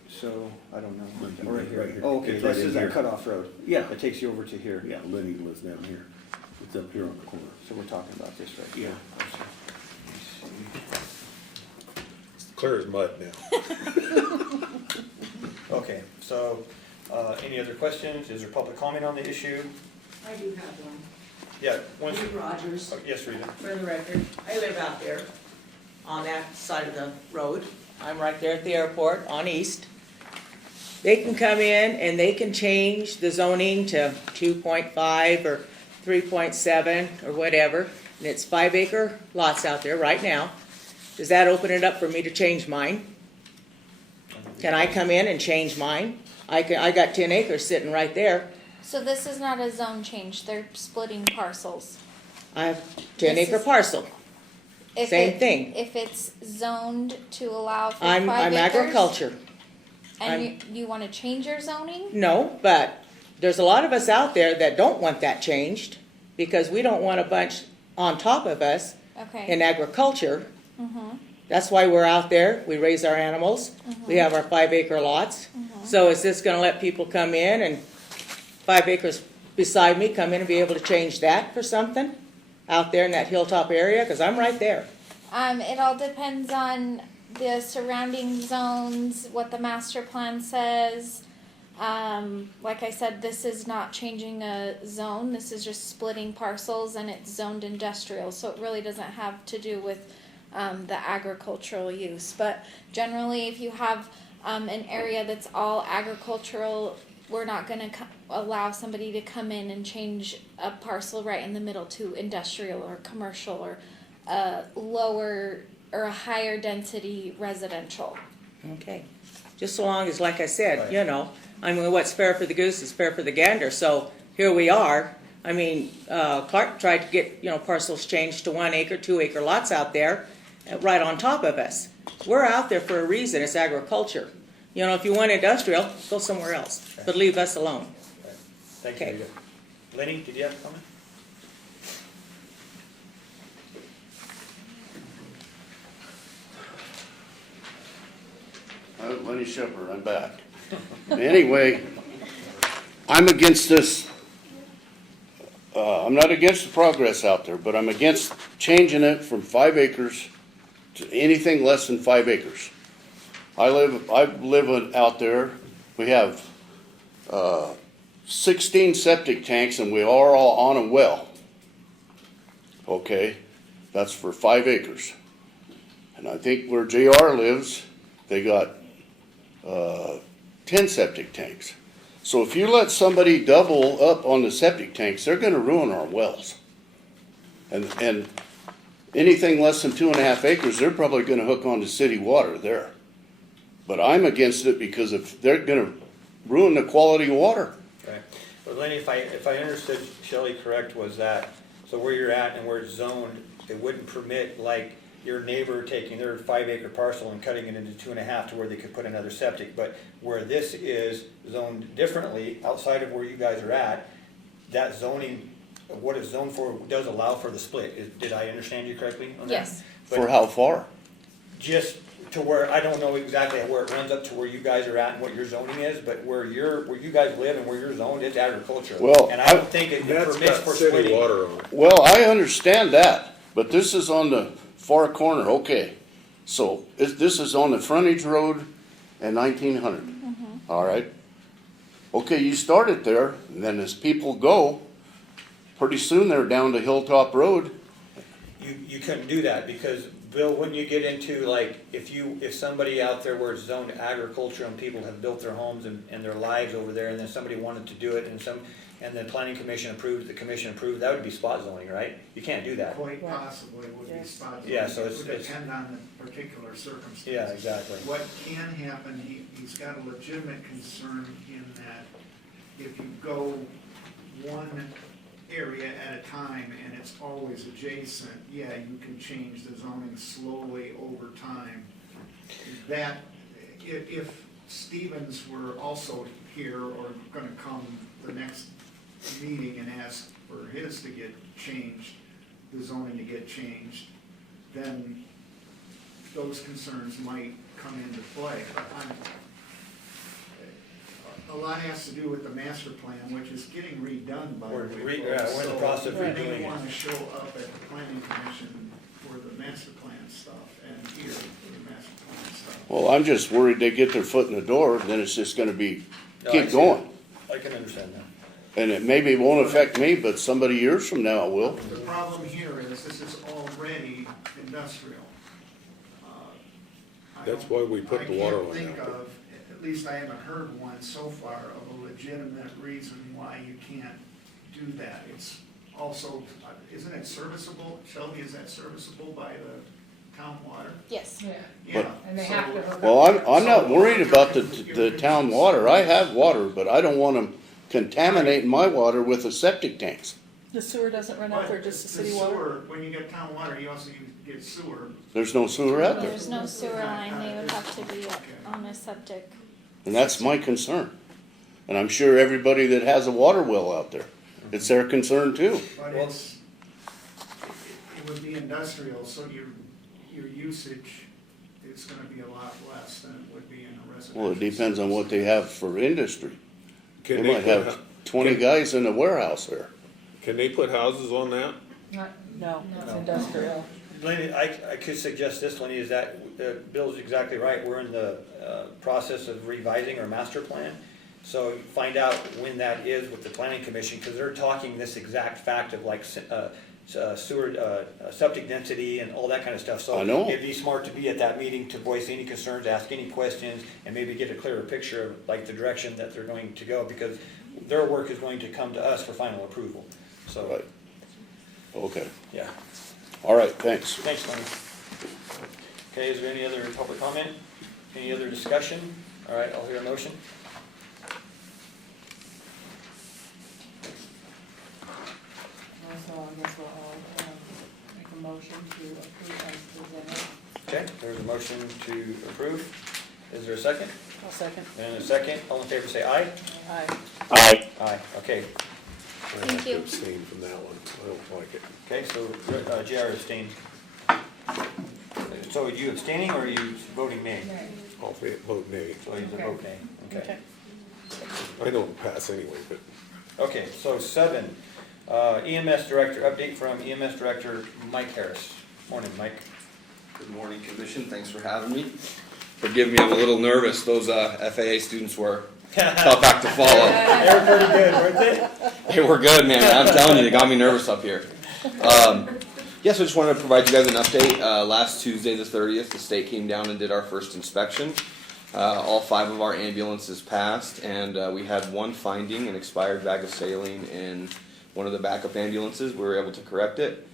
so, I don't know. Right here. Oh, okay, It's this right in is that here. cutoff road. Yeah. It takes you over to here. Yeah, Lenny lives down here, it's up here on the corner. So we're talking about this right here. It's clear as mud now. Okay, so, any other questions? Is there public comment on the issue? I do have one. Yeah, once, Rita Rogers, oh, yes, Rita. for the record. I live out there on that side of the road. I'm right there at the airport on East. They can come in and they can change the zoning to 2.5 or 3.7 or whatever. And it's 5 acre lots out there right now. Does that open it up for me to change mine? Can I come in and change mine? I got 10 acres sitting right there. So this is not a zone change, they're splitting parcels. I have 10 This acre is- parcel. If Same it- thing. If it's zoned to allow for I'm 5 acres. agriculture. And you wanna change your zoning? No, but there's a lot of us out there that don't want that changed because we don't want a bunch on top of us Okay. in agriculture. Mm-hmm. That's why we're out there. We raise our animals. We have our 5 acre lots. So is this gonna let people come in and 5 acres beside me come in and be able to change that for something out there in that hilltop area? Cause I'm right there. It all depends on the surrounding zones, what the master plan says. Like I said, this is not changing a zone. This is just splitting parcels, and it's zoned industrial. So it really doesn't have to do with the agricultural use. But generally, if you have an area that's all agricultural, we're not going to allow somebody to come in and change a parcel right in the middle to industrial or commercial or a lower or a higher density residential. Okay, just so long as, like I said, you know, I mean, what's fair for the goose is fair for the gander, so here we are. I mean, Clark tried to get, you know, parcels changed to 1 acre, 2 acre lots out there, right on top of us. We're out there for a reason, it's agriculture. You know, if you want industrial, go somewhere else, but leave us alone. Thank you, Okay. Rita. Lenny, did you have a comment? Lenny Shepherd, I'm back. Anyway, I'm against this. I'm not against the progress out there, but I'm against changing it from 5 acres to anything less than 5 acres. I live out there. We have 16 septic tanks, and we are all on a well. Okay, that's for 5 acres. And I think where JR lives, they got 10 septic tanks. So if you let somebody double up on the septic tanks, they're gonna ruin our wells. And anything less than 2.5 acres, they're probably gonna hook onto city water there. But I'm against it because if they're gonna ruin the quality of water. Okay. Well, Lenny, if I understood Shelley correct, was that, so where you're at and where it's zoned, it wouldn't permit like your neighbor taking their 5 acre parcel and cutting it into 2.5 to where they could put another septic, but where this is zoned differently, outside of where you guys are at, that zoning, what it's zoned for does allow for the split. Did I understand you correctly on that? Yes. For how far? Just to where, I don't know exactly where it runs up to where you guys are at and what your zoning is, but where you guys live and where you're zoned, it's agricultural. Well, And I don't think it That's permits got for city splitting. water on it. Well, I understand that, but this is on the far corner, okay. So this is on the frontage road and 1900, all right? Okay, you start it there, and then as people go, pretty soon they're down to Hilltop Road. You couldn't do that because, Bill, when you get into like, if somebody out there where it's zoned agriculture and people have built their homes and their lives over there, and then somebody wanted to do it and the planning commission approved, the commission approved, that would be spot zoning, right? You can't do that. Quite possibly would be spot zoning. Yeah, so It would depend on the particular circumstances. Yeah, exactly. What can happen, he's got a legitimate concern in that if you go one area at a time and it's always adjacent, yeah, you can change the zoning slowly over time. That, if Stevens were also here or gonna come the next meeting and ask for his to get changed, the zoning to get changed, then those concerns might come into play. But a lot has to do with the master plan, which is getting redone by the way. We're in the process of So redoing they it. want to show up at the planning commission for the master plan stuff and here for the master plan stuff. Well, I'm just worried they get their foot in the door, then it's just gonna be, No, I keep see going. I can understand that. And it maybe won't affect me, but somebody years from now it will. The problem here is this is already industrial. That's why we put the water line I can't think out there. of, at least I haven't heard one so far, of a legitimate reason why you can't do that. It's also, isn't it serviceable, Shelby, is that serviceable by the town water? Yes. Yeah, Yeah. and they have to hook up. Well, I'm not worried about the town water. I have water, but I don't want them contaminating my water with the septic tanks. The sewer doesn't run out there, just the city water? sewer, when you get town water, you also get sewer. There's no sewer out there. There's no sewer line. They would have to be on a septic. And that's my concern. And I'm sure everybody that has a water well out there, it's their concern too. But it would be industrial, so your usage is gonna be a lot less than it would be in a residential. Well, it depends on what they have for industry. They Can might have 20 guys in a warehouse there. Can they put houses on that? No, it's industrial. Lenny, I could suggest this, Lenny, is that Bill's exactly right. We're in the process of revising our master plan. So find out when that is with the planning commission, because they're talking this exact fact of like sewer, septic density and all that kind of stuff. So I know. it'd be smart to be at that meeting to voice any concerns, ask any questions, and maybe get a clearer picture of like the direction that they're going to go, because their work is going to come to us for final approval. So, Right. Okay. yeah. All right, thanks. Thanks, Lenny. Okay, is there any other public comment? Any other discussion? All right, I'll hear a motion. So I guess we'll all make a motion to approve as presented. Okay, there's a motion to approve. Is there a second? I'll second. And a second, all in favor say aye. Aye. Aye. Aye, okay. I Thank have to you. abstain from that one. I don't like it. Okay, so JR abstained. So are you abstaining or are you voting nay? I'll vote nay. So he's a vote nay, okay. I know it'll pass anyway, but Okay, so 7, EMS Director, update from EMS Director Mike Harris. Morning, Mike. Good morning, Commission. Thanks for having me. Forgive me, I'm a little nervous. Those FAA students were tough act to follow. They were pretty good, weren't they? They were good, man. I'm telling you, they got me nervous up here. Yes, I just wanted to provide you guys an update. Last Tuesday, the 30th, the state came down and did our first inspection. All 5 of our ambulances passed, and we had one finding, an expired bag of saline in one of the backup ambulances. We were able to correct it,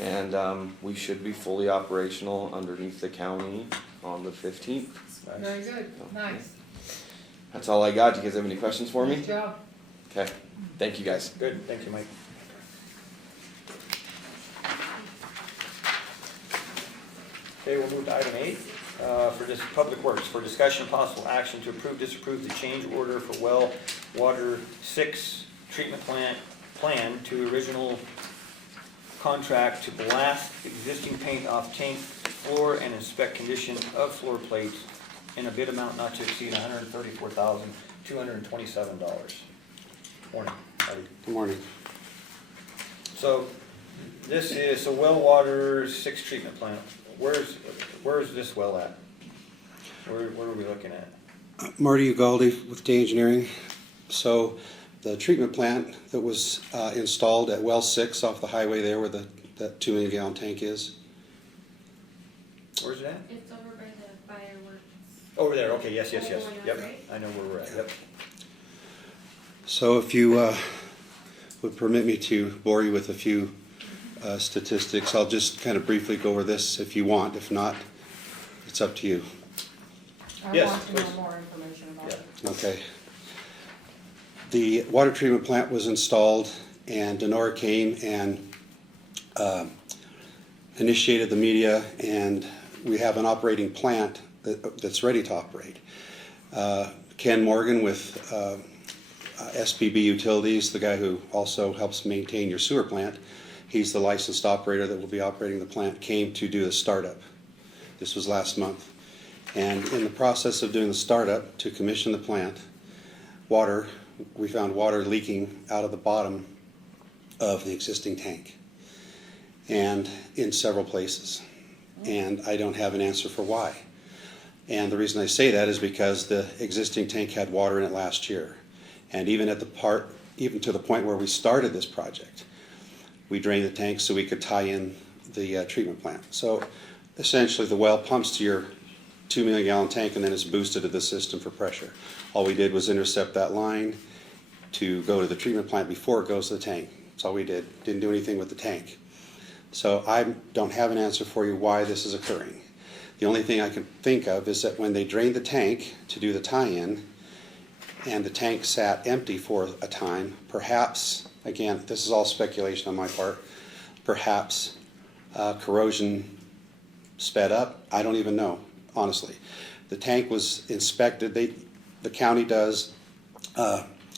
and we should be fully operational underneath the county on the 15th. Very good, nice. That's all I got. Do you guys have any questions for me? Good job. Okay. Thank you, guys. Good, thank you, Mike. Okay, we'll move to item 8, for this Public Works, for discussion and possible action to approve, disapprove the change order for well water 6 treatment plan to original contract to blast existing paint off tank floor and inspect condition of floor plates in a bid amount not to exceed $134,227. Morning, Marty. Good morning. So this is a well water 6 treatment plant. Where's this well at? Where are we looking at? Marty Ugaldi with Day Engineering. So the treatment plant that was installed at well 6 off the highway there where that 2 million gallon tank is. Where's it at? It's over by the fireworks. Over there, okay, yes. Over on that, Yep, right? I know where we're at, yep. So if you would permit me to bore you with a few statistics, I'll just kind of briefly go over this if you want. If not, it's up to you. I Yes, want to know please. more information about it. Okay. The water treatment plant was installed and Denora came and initiated the media, and we have an operating plant that's ready to operate. Ken Morgan with SPB Utilities, the guy who also helps maintain your sewer plant, he's the licensed operator that will be operating the plant, came to do the startup. This was last month. And in the process of doing the startup to commission the plant, we found water leaking out of the bottom of the existing tank and in several places. And I don't have an answer for why. And the reason I say that is because the existing tank had water in it last year. And even to the point where we started this project, we drained the tank so we could tie in the treatment plant. So essentially the well pumps to your 2 million gallon tank and then it's boosted to the system for pressure. All we did was intercept that line to go to the treatment plant before it goes to the tank. That's all we did. Didn't do anything with the tank. So I don't have an answer for you why this is occurring. The only thing I can think of is that when they drained the tank to do the tie-in and the tank sat empty for a time, perhaps, again, this is all speculation on my part, perhaps corrosion sped up. I don't even know, honestly. The tank was inspected. The county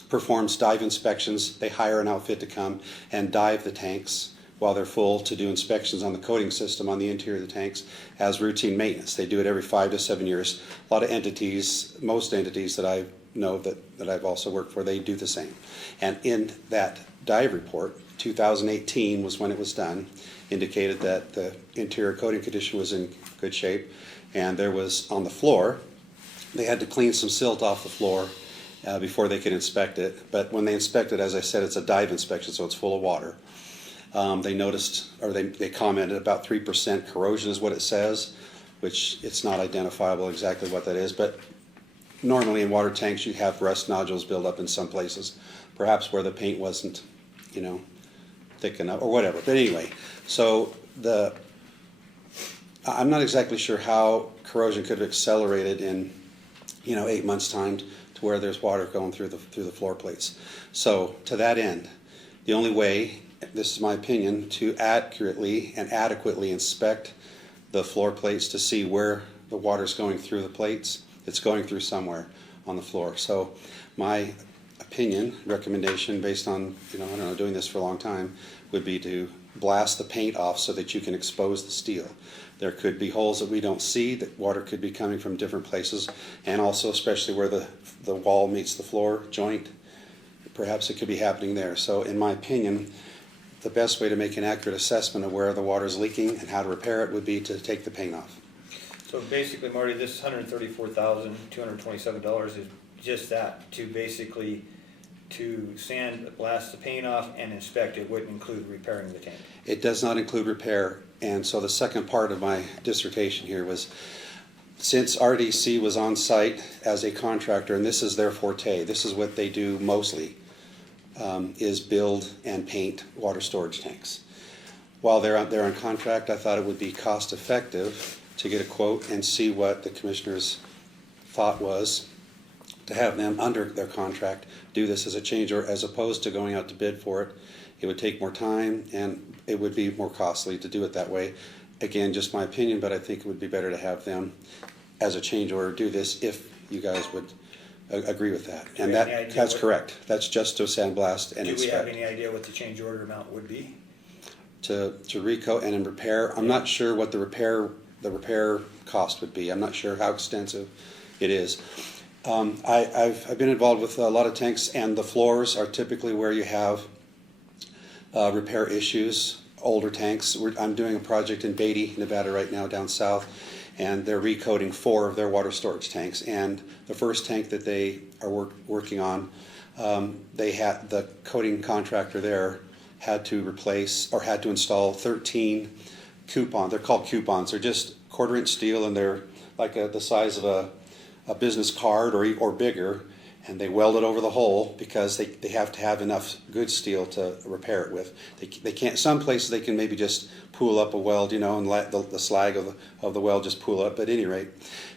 performs dive inspections. They hire an outfit to come and dive the tanks while they're full to do inspections on the coating system on the interior of the tanks as routine maintenance. They do it every 5 to 7 years. A lot of entities, most entities that I know that I've also worked for, they do the same. And in that dive report, 2018 was when it was done, indicated that the interior coating condition was in good shape, and there was on the floor, they had to clean some silt off the floor before they could inspect it. But when they inspect it, as I said, it's a dive inspection, so it's full of water. They noticed, or they commented about 3% corrosion is what it says, which it's not identifiable exactly what that is, but normally in water tanks you have rust nodules build up in some places, perhaps where the paint wasn't, thick enough or whatever. But anyway, so I'm not exactly sure how corrosion could have accelerated in 8 months' time to where there's water going through the floor plates. So to that end, the only way, this is my opinion, to accurately and adequately inspect the floor plates to see where the water's going through the plates, it's going through somewhere on the floor. So my opinion, recommendation, based on, doing this for a long time, would be to blast the paint off so that you can expose the steel. There could be holes that we don't see, that water could be coming from different places, and also especially where the wall meets the floor joint, perhaps it could be happening there. So in my opinion, the best way to make an accurate assessment of where the water is leaking and how to repair it would be to take the paint off. So basically, Marty, this $134,227 is just that, to sand, blast the paint off and inspect. It wouldn't include repairing the tank. It does not include repair, and so the second part of my dissertation here was, since RDC was on site as a contractor, and this is their forte, this is what they do mostly, is build and paint water storage tanks. While they're on contract, I thought it would be cost effective to get a quote and see what the commissioner's thought was to have them under their contract do this as a change order, as opposed to going out to bid for it. It would take more time and it would be more costly to do it that way. Again, just my opinion, but I think it would be better to have them as a change order do this if you guys would agree with that. And that's correct. That's just to sandblast and inspect. Do we have any idea what the change order amount would be? To recoat and in repair, I'm not sure what the repair cost would be. I'm not sure how extensive it is. I've been involved with a lot of tanks, and the floors are typically where you have repair issues, older tanks. I'm doing a project in Beatty, Nevada right now, down south, and they're recoating 4 of their water storage tanks. And the first tank that they are working on, the coating contractor there had to replace, or had to install 13 coupons. They're called coupons. They're just 1/4-inch steel, and they're like the size of a business card or bigger, and they weld it over the hole because they have to have enough good steel to repair it with. They can't. Some places they can maybe just pool up a weld, and let the slag of the weld just pool up. But at any rate,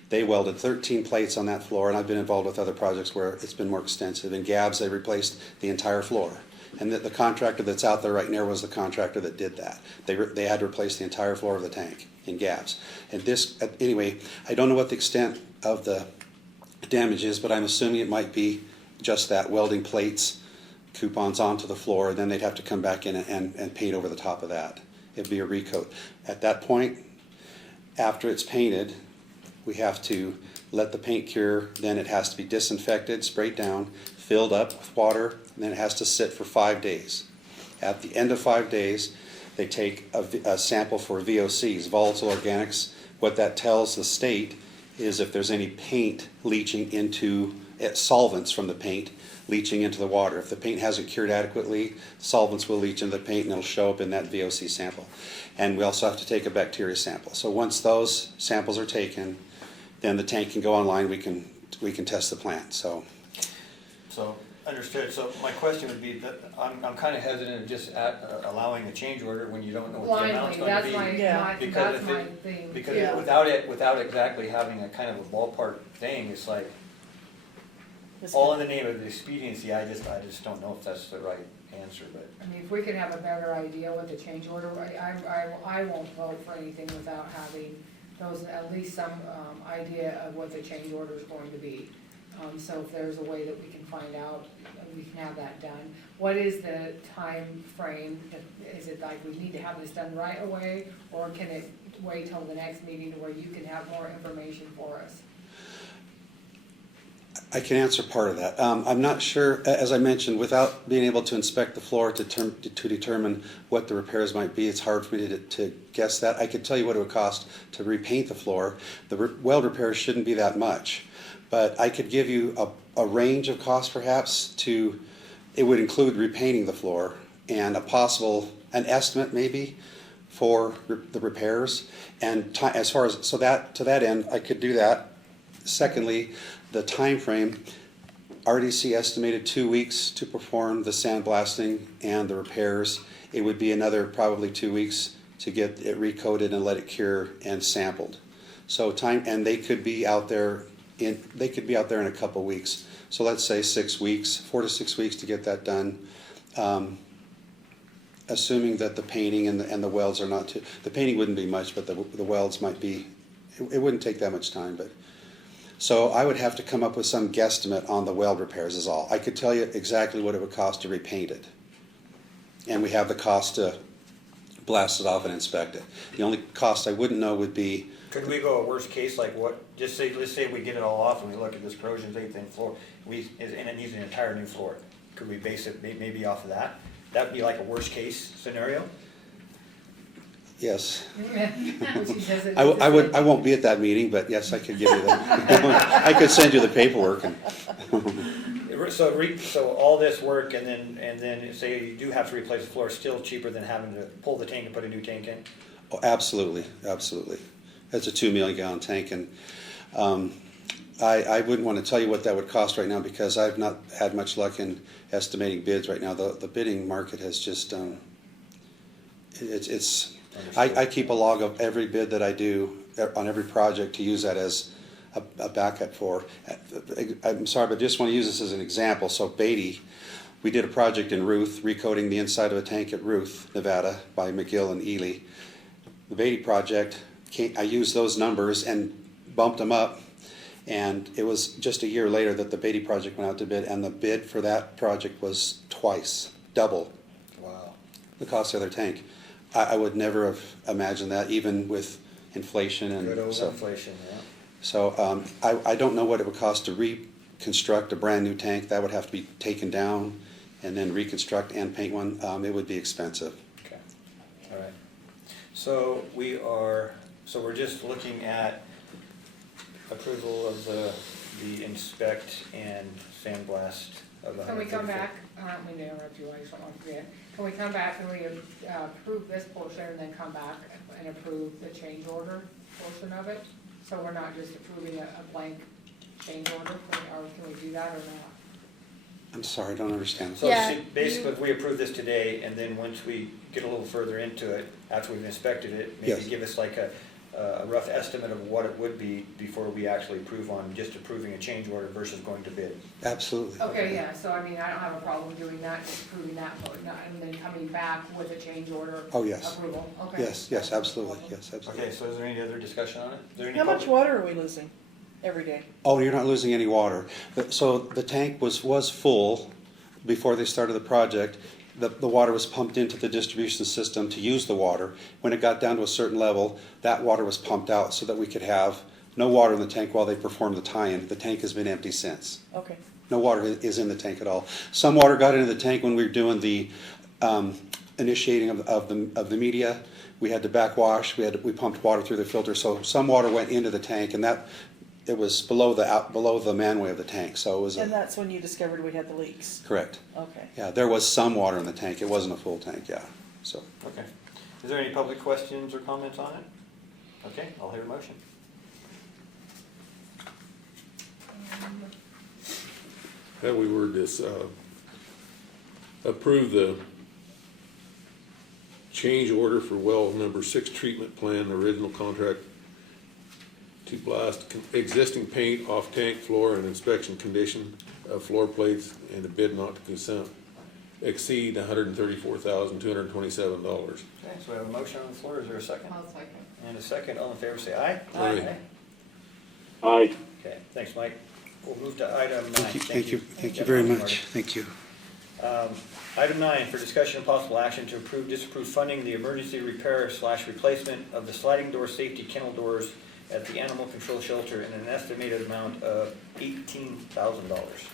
they welded 13 plates on that floor, and I've been involved with other projects where it's been more extensive. In Gabbs, they replaced the entire floor. And the contractor that's out there right now was the contractor that did that. They had to replace the entire floor of the tank in Gabbs. And this, anyway, I don't know what the extent of the damage is, but I'm assuming it might be just that, welding plates, coupons onto the floor, and then they'd have to come back in and paint over the top of that. It'd be a recoat. At that point, after it's painted, we have to let the paint cure, then it has to be disinfected, sprayed down, filled up with water, and then it has to sit for 5 days. At the end of 5 days, they take a sample for VOCs, volatile organics. What that tells the state is if there's any paint leaching into solvents from the paint leaching into the water. If the paint hasn't cured adequately, solvents will leach into the paint and it'll show up in that VOC sample. And we also have to take a bacteria sample. So once those samples are taken, then the tank can go online. We can test the plant. So understood. So my question would be that I'm kind of hesitant of just allowing a change order when you don't know what the amount's going to be. That's my thing. Because without exactly having a kind of a ballpark thing, it's like all in the name of the expediency. I just don't know if that's the right answer. But I mean, if we could have a better idea what the change order, I won't vote for anything without having at least some idea of what the change order is going to be. So if there's a way that we can find out, we can have that done. What is the time frame? Is it like we need to have this done right away, or can it wait till the next meeting to where you can have more information for us? I can answer part of that. I'm not sure, as I mentioned, without being able to inspect the floor to determine what the repairs might be, it's hard for me to guess that. I could tell you what it would cost to repaint the floor. The weld repairs shouldn't be that much. But I could give you a range of costs perhaps it would include repainting the floor and an estimate maybe for the repairs. And as far as, to that end, I could do that. Secondly, the time frame, RDC estimated 2 weeks to perform the sandblasting and the repairs. It would be another probably 2 weeks to get it recoated and let it cure and sampled. So and they could be out there in a couple weeks. So let's say 6 weeks, 4 to 6 weeks to get that done. Assuming that the painting and the welds are not the painting wouldn't be much, but the welds might be, it wouldn't take that much time. But so I would have to come up with some guesstimate on the weld repairs is all. I could tell you exactly what it would cost to repaint it. And we have the cost to blast it off and inspect it. The only cost I wouldn't know would be. Could we go a worst case, like what, let's say we get it all off and we look at this corrosion thin floor, and it needs an entire new floor. Could we base it maybe off of that? That'd be like a worst case scenario? Yes. She says it. I won't be at that meeting, but yes, I could give you that. I could send you the paperwork. So all this work and then say you do have to replace the floor, still cheaper than having to pull the tank and put a new tank in? Oh, absolutely. That's a 2 million gallon tank, and I wouldn't want to tell you what that would cost right now because I've not had much luck in estimating bids right now. The bidding market has just I keep a log of every bid that I do on every project to use that as a backup for. I'm sorry, but I just want to use this as an example. So Beatty, we did a project in Ruth, recoating the inside of a tank at Ruth, Nevada, by McGill and Ely. The Beatty project, I used those numbers and bumped them up, and it was just a year later that the Beatty project went out to bid, and the bid for that project was double. Wow. The cost of their tank. I would never have imagined that, even with inflation and Good old so. inflation, yeah. So I don't know what it would cost to reconstruct a brand new tank. That would have to be taken down and then reconstruct and paint one. It would be expensive. Okay, all right. So we're just looking at approval of the inspect and sandblast of the. Can we come back, I don't mean to interrupt you, I just don't want to forget. Can we come back and we approve this portion and then come back and approve the change order portion of it? So we're not just approving a blank change order, or can we do that or not? I'm sorry, I don't understand. So basically, if we approve this today, and then once we get a little further into it, after we've inspected it, maybe Yes. give us like a rough estimate of what it would be before we actually approve on just approving a change order versus going to bid. Absolutely. Okay, yeah, so I mean, I don't have a problem doing that, just approving that, and then coming back with a change order. Oh, yes. Approval, okay. Yes, absolutely. Yes, absolutely. Okay, so is there any other discussion on it? Is there any How much public- water are we losing every day? Oh, you're not losing any water. So the tank was full before they started the project. The water was pumped into the distribution system to use the water. When it got down to a certain level, that water was pumped out so that we could have no water in the tank while they performed the tie-in. The tank has been empty since. Okay. No water is in the tank at all. Some water got into the tank when we were doing the initiating of the media. We had to backwash. We pumped water through the filter, so some water went into the tank, and it was below the manway of the tank. So it was. And that's when you discovered we had the leaks? Correct. Okay. Yeah, there was some water in the tank. It wasn't a full tank. Yeah. So. Okay. Is there any public questions or comments on it? Okay, I'll hear a motion. How we word this, approve the change order for well number 6 treatment plan, original contract to blast existing paint off tank floor and inspection condition of floor plates and the bid not to consent exceed $134,227. Okay, so we have a motion on the floor. Is there a second? I'll second. And a second. All in favor, say aye. Aye. Aye. Okay, thanks, Mike. We'll move to item 9. Thank you very much. Thank you. Item 9, for discussion and possible action to approve, disapprove funding the emergency repair / replacement of the sliding door safety kennel doors at the animal control shelter in an estimated amount of $18,000.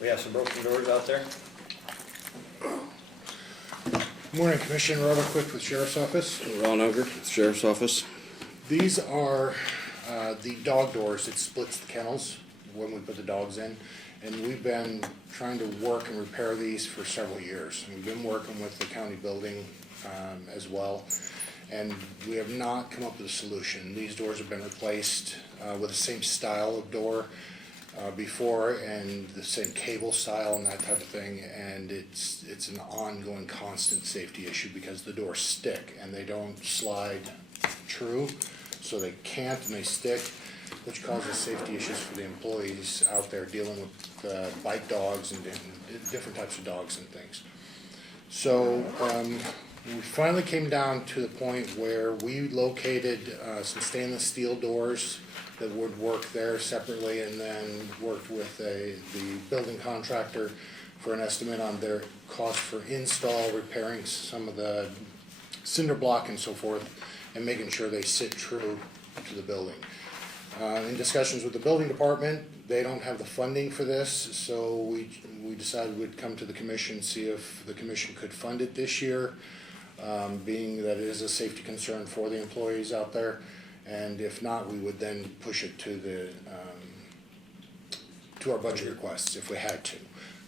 We have some broken doors out there. Morning, Commissioner Robert Quick with Sheriff's Office. Ron Unger, Sheriff's Office. These are the dog doors that splits the kennels. when we put the dogs in. And we've been trying to work and repair these for several years. And we've been working with the county building as well. And we have not come up with a solution. These doors have been replaced with the same style of door before and the same cable style and that type of thing. And it's an ongoing constant safety issue because the doors stick and they don't slide true. So they can't and they stick, which causes safety issues for the employees out there dealing with bite dogs and different types of dogs and things. So we finally came down to the point where we located some stainless steel doors that would work there separately, and then worked with the building contractor for an estimate on their cost for install, repairing some of the cinder block and so forth, and making sure they sit true to the building. In discussions with the building department, they don't have the funding for this, so we decided we'd come to the commission, see if the commission could fund it this year, being that it is a safety concern for the employees out there. And if not, we would then push it to our budget requests if we had to.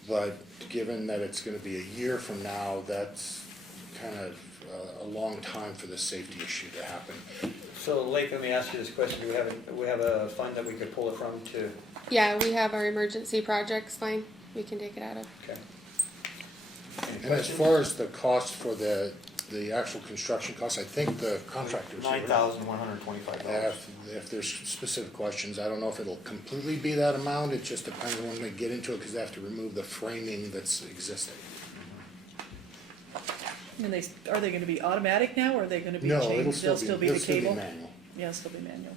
But given that it's gonna be a year from now, that's kind of a long time for this safety issue to happen. So Lake, let me ask you this question, do we have a fund that we could pull it from to? Yeah, we have our emergency projects line we can take it out of. Okay. And as far as the cost for the actual construction costs, I think the contractors. $9,125. If there's specific questions, I don't know if it'll completely be that amount, it just depends on when they get into it, because they have to remove the framing that's existing. And are they gonna be automatic now, or are they gonna be No, changed? it'll They'll still be the cable? manual. Yeah, still be manual.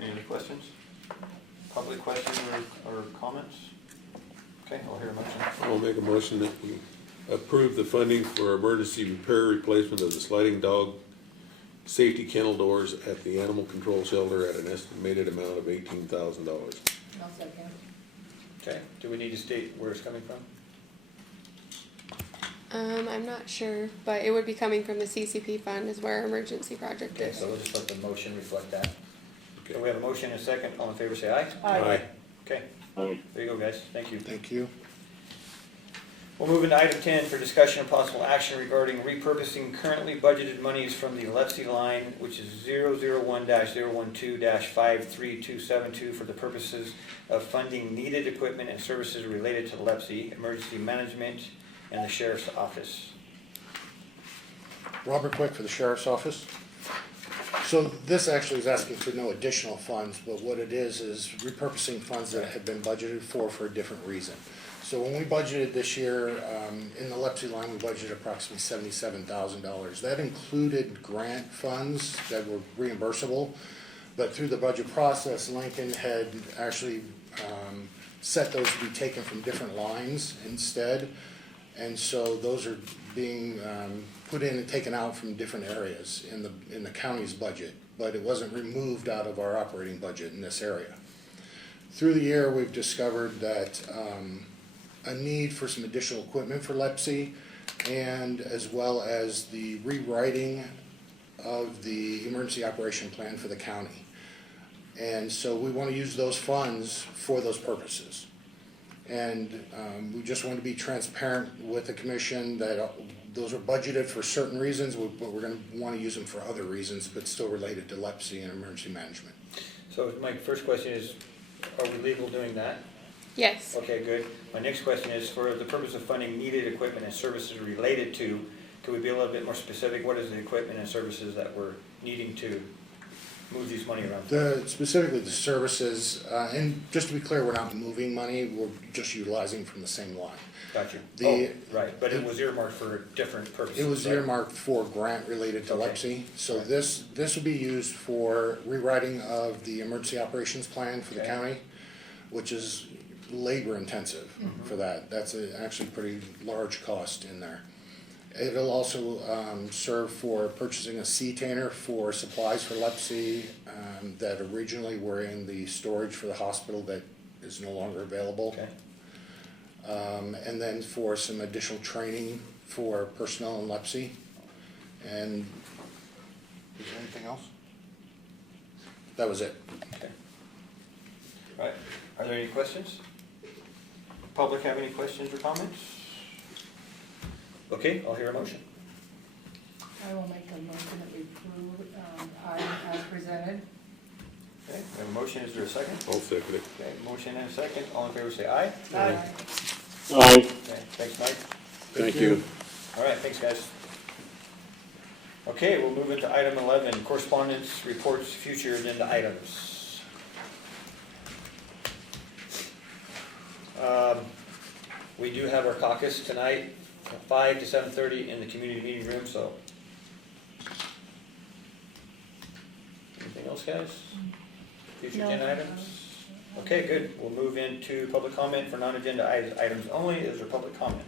Any questions? Public questions or comments? Okay, I'll hear a motion. I'll make a motion that we approve the funding for emergency repair replacement of the sliding dog safety kennel doors at the animal control shelter at an estimated amount of $18,000. I'll second. Okay, do we need to state where it's coming from? I'm not sure, but it would be coming from the CCP fund is where our emergency project Okay, is. so we'll just let the motion reflect that. Okay. So we have a motion and a second, all in favor say aye. Aye. Okay, Aye. there you go, guys, thank you. Thank you. We'll move into item 10 for discussion and possible action regarding repurposing currently budgeted monies from the LEPSI line, which is 001-012-53272 for the purposes of funding needed equipment and services related to LEPSI, emergency management, and the sheriff's office. Robert Quick for the Sheriff's Office. So this actually is asking for no additional funds, but what it is repurposing funds that have been budgeted for a different reason. So when we budgeted this year, in the LEPSI line, we budgeted approximately $77,000. That included grant funds that were reimbursable, but through the budget process, Lincoln had actually set those to be taken from different lines instead. And so those are being put in and taken out from different areas in the county's budget, but it wasn't removed out of our operating budget in this area. Through the year, we've discovered that a need for some additional equipment for LEPSI, and as well as the rewriting of the emergency operation plan for the county. And so we want to use those funds for those purposes. And we just want to be transparent with the commission that those are budgeted for certain reasons, but we're going to want to use them for other reasons, but still related to LEPSI and emergency management. So my first question is, are we legal doing that? Yes. Okay, good. My next question is, for the purpose of funding needed equipment and services related to, could we be a little bit more specific? What is the equipment and services that we're needing to move these money around? Specifically the services, and just to be clear, we're not moving money, we're just utilizing from the same line. Got you. The- Right, but it was earmarked for different purposes. It was right? earmarked for grant related to Okay. LEPSI, so this would be used for rewriting of the emergency operations plan for the Okay. county, which is labor intensive for that. That's actually pretty large cost in there. It'll also serve for purchasing a C-tainer for supplies for LEPSI that originally were in the storage for the hospital that is no longer available. Okay. And then for some additional training for personnel in LEPSI. And is there anything else? That was it. Right, are there any questions? Public have any questions or comments? Okay, I'll hear a motion. I will make a motion that we approve, item as presented. Okay, we have a motion, is there a second? I'll second it. Okay, motion and a second, all in favor say aye. Aye. Aye. Okay, thanks, Mike. Thank you. All right, thanks, guys. Okay, we'll move into item 11, correspondence, reports, future agenda items. We do have our caucus tonight, from 5 to 7:30 in the community meeting room, so. Anything else, guys? Future No. agenda items? Okay, good. We'll move into public comment for non-agenda items only. Is there public comment?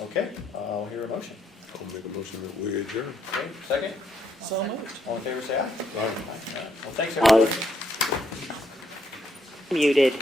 Okay, I'll hear a motion. I'll make a motion that we adjourn. Okay, second? So moved. All in favor, say aye. Aye. Well, thanks, everybody. Muted.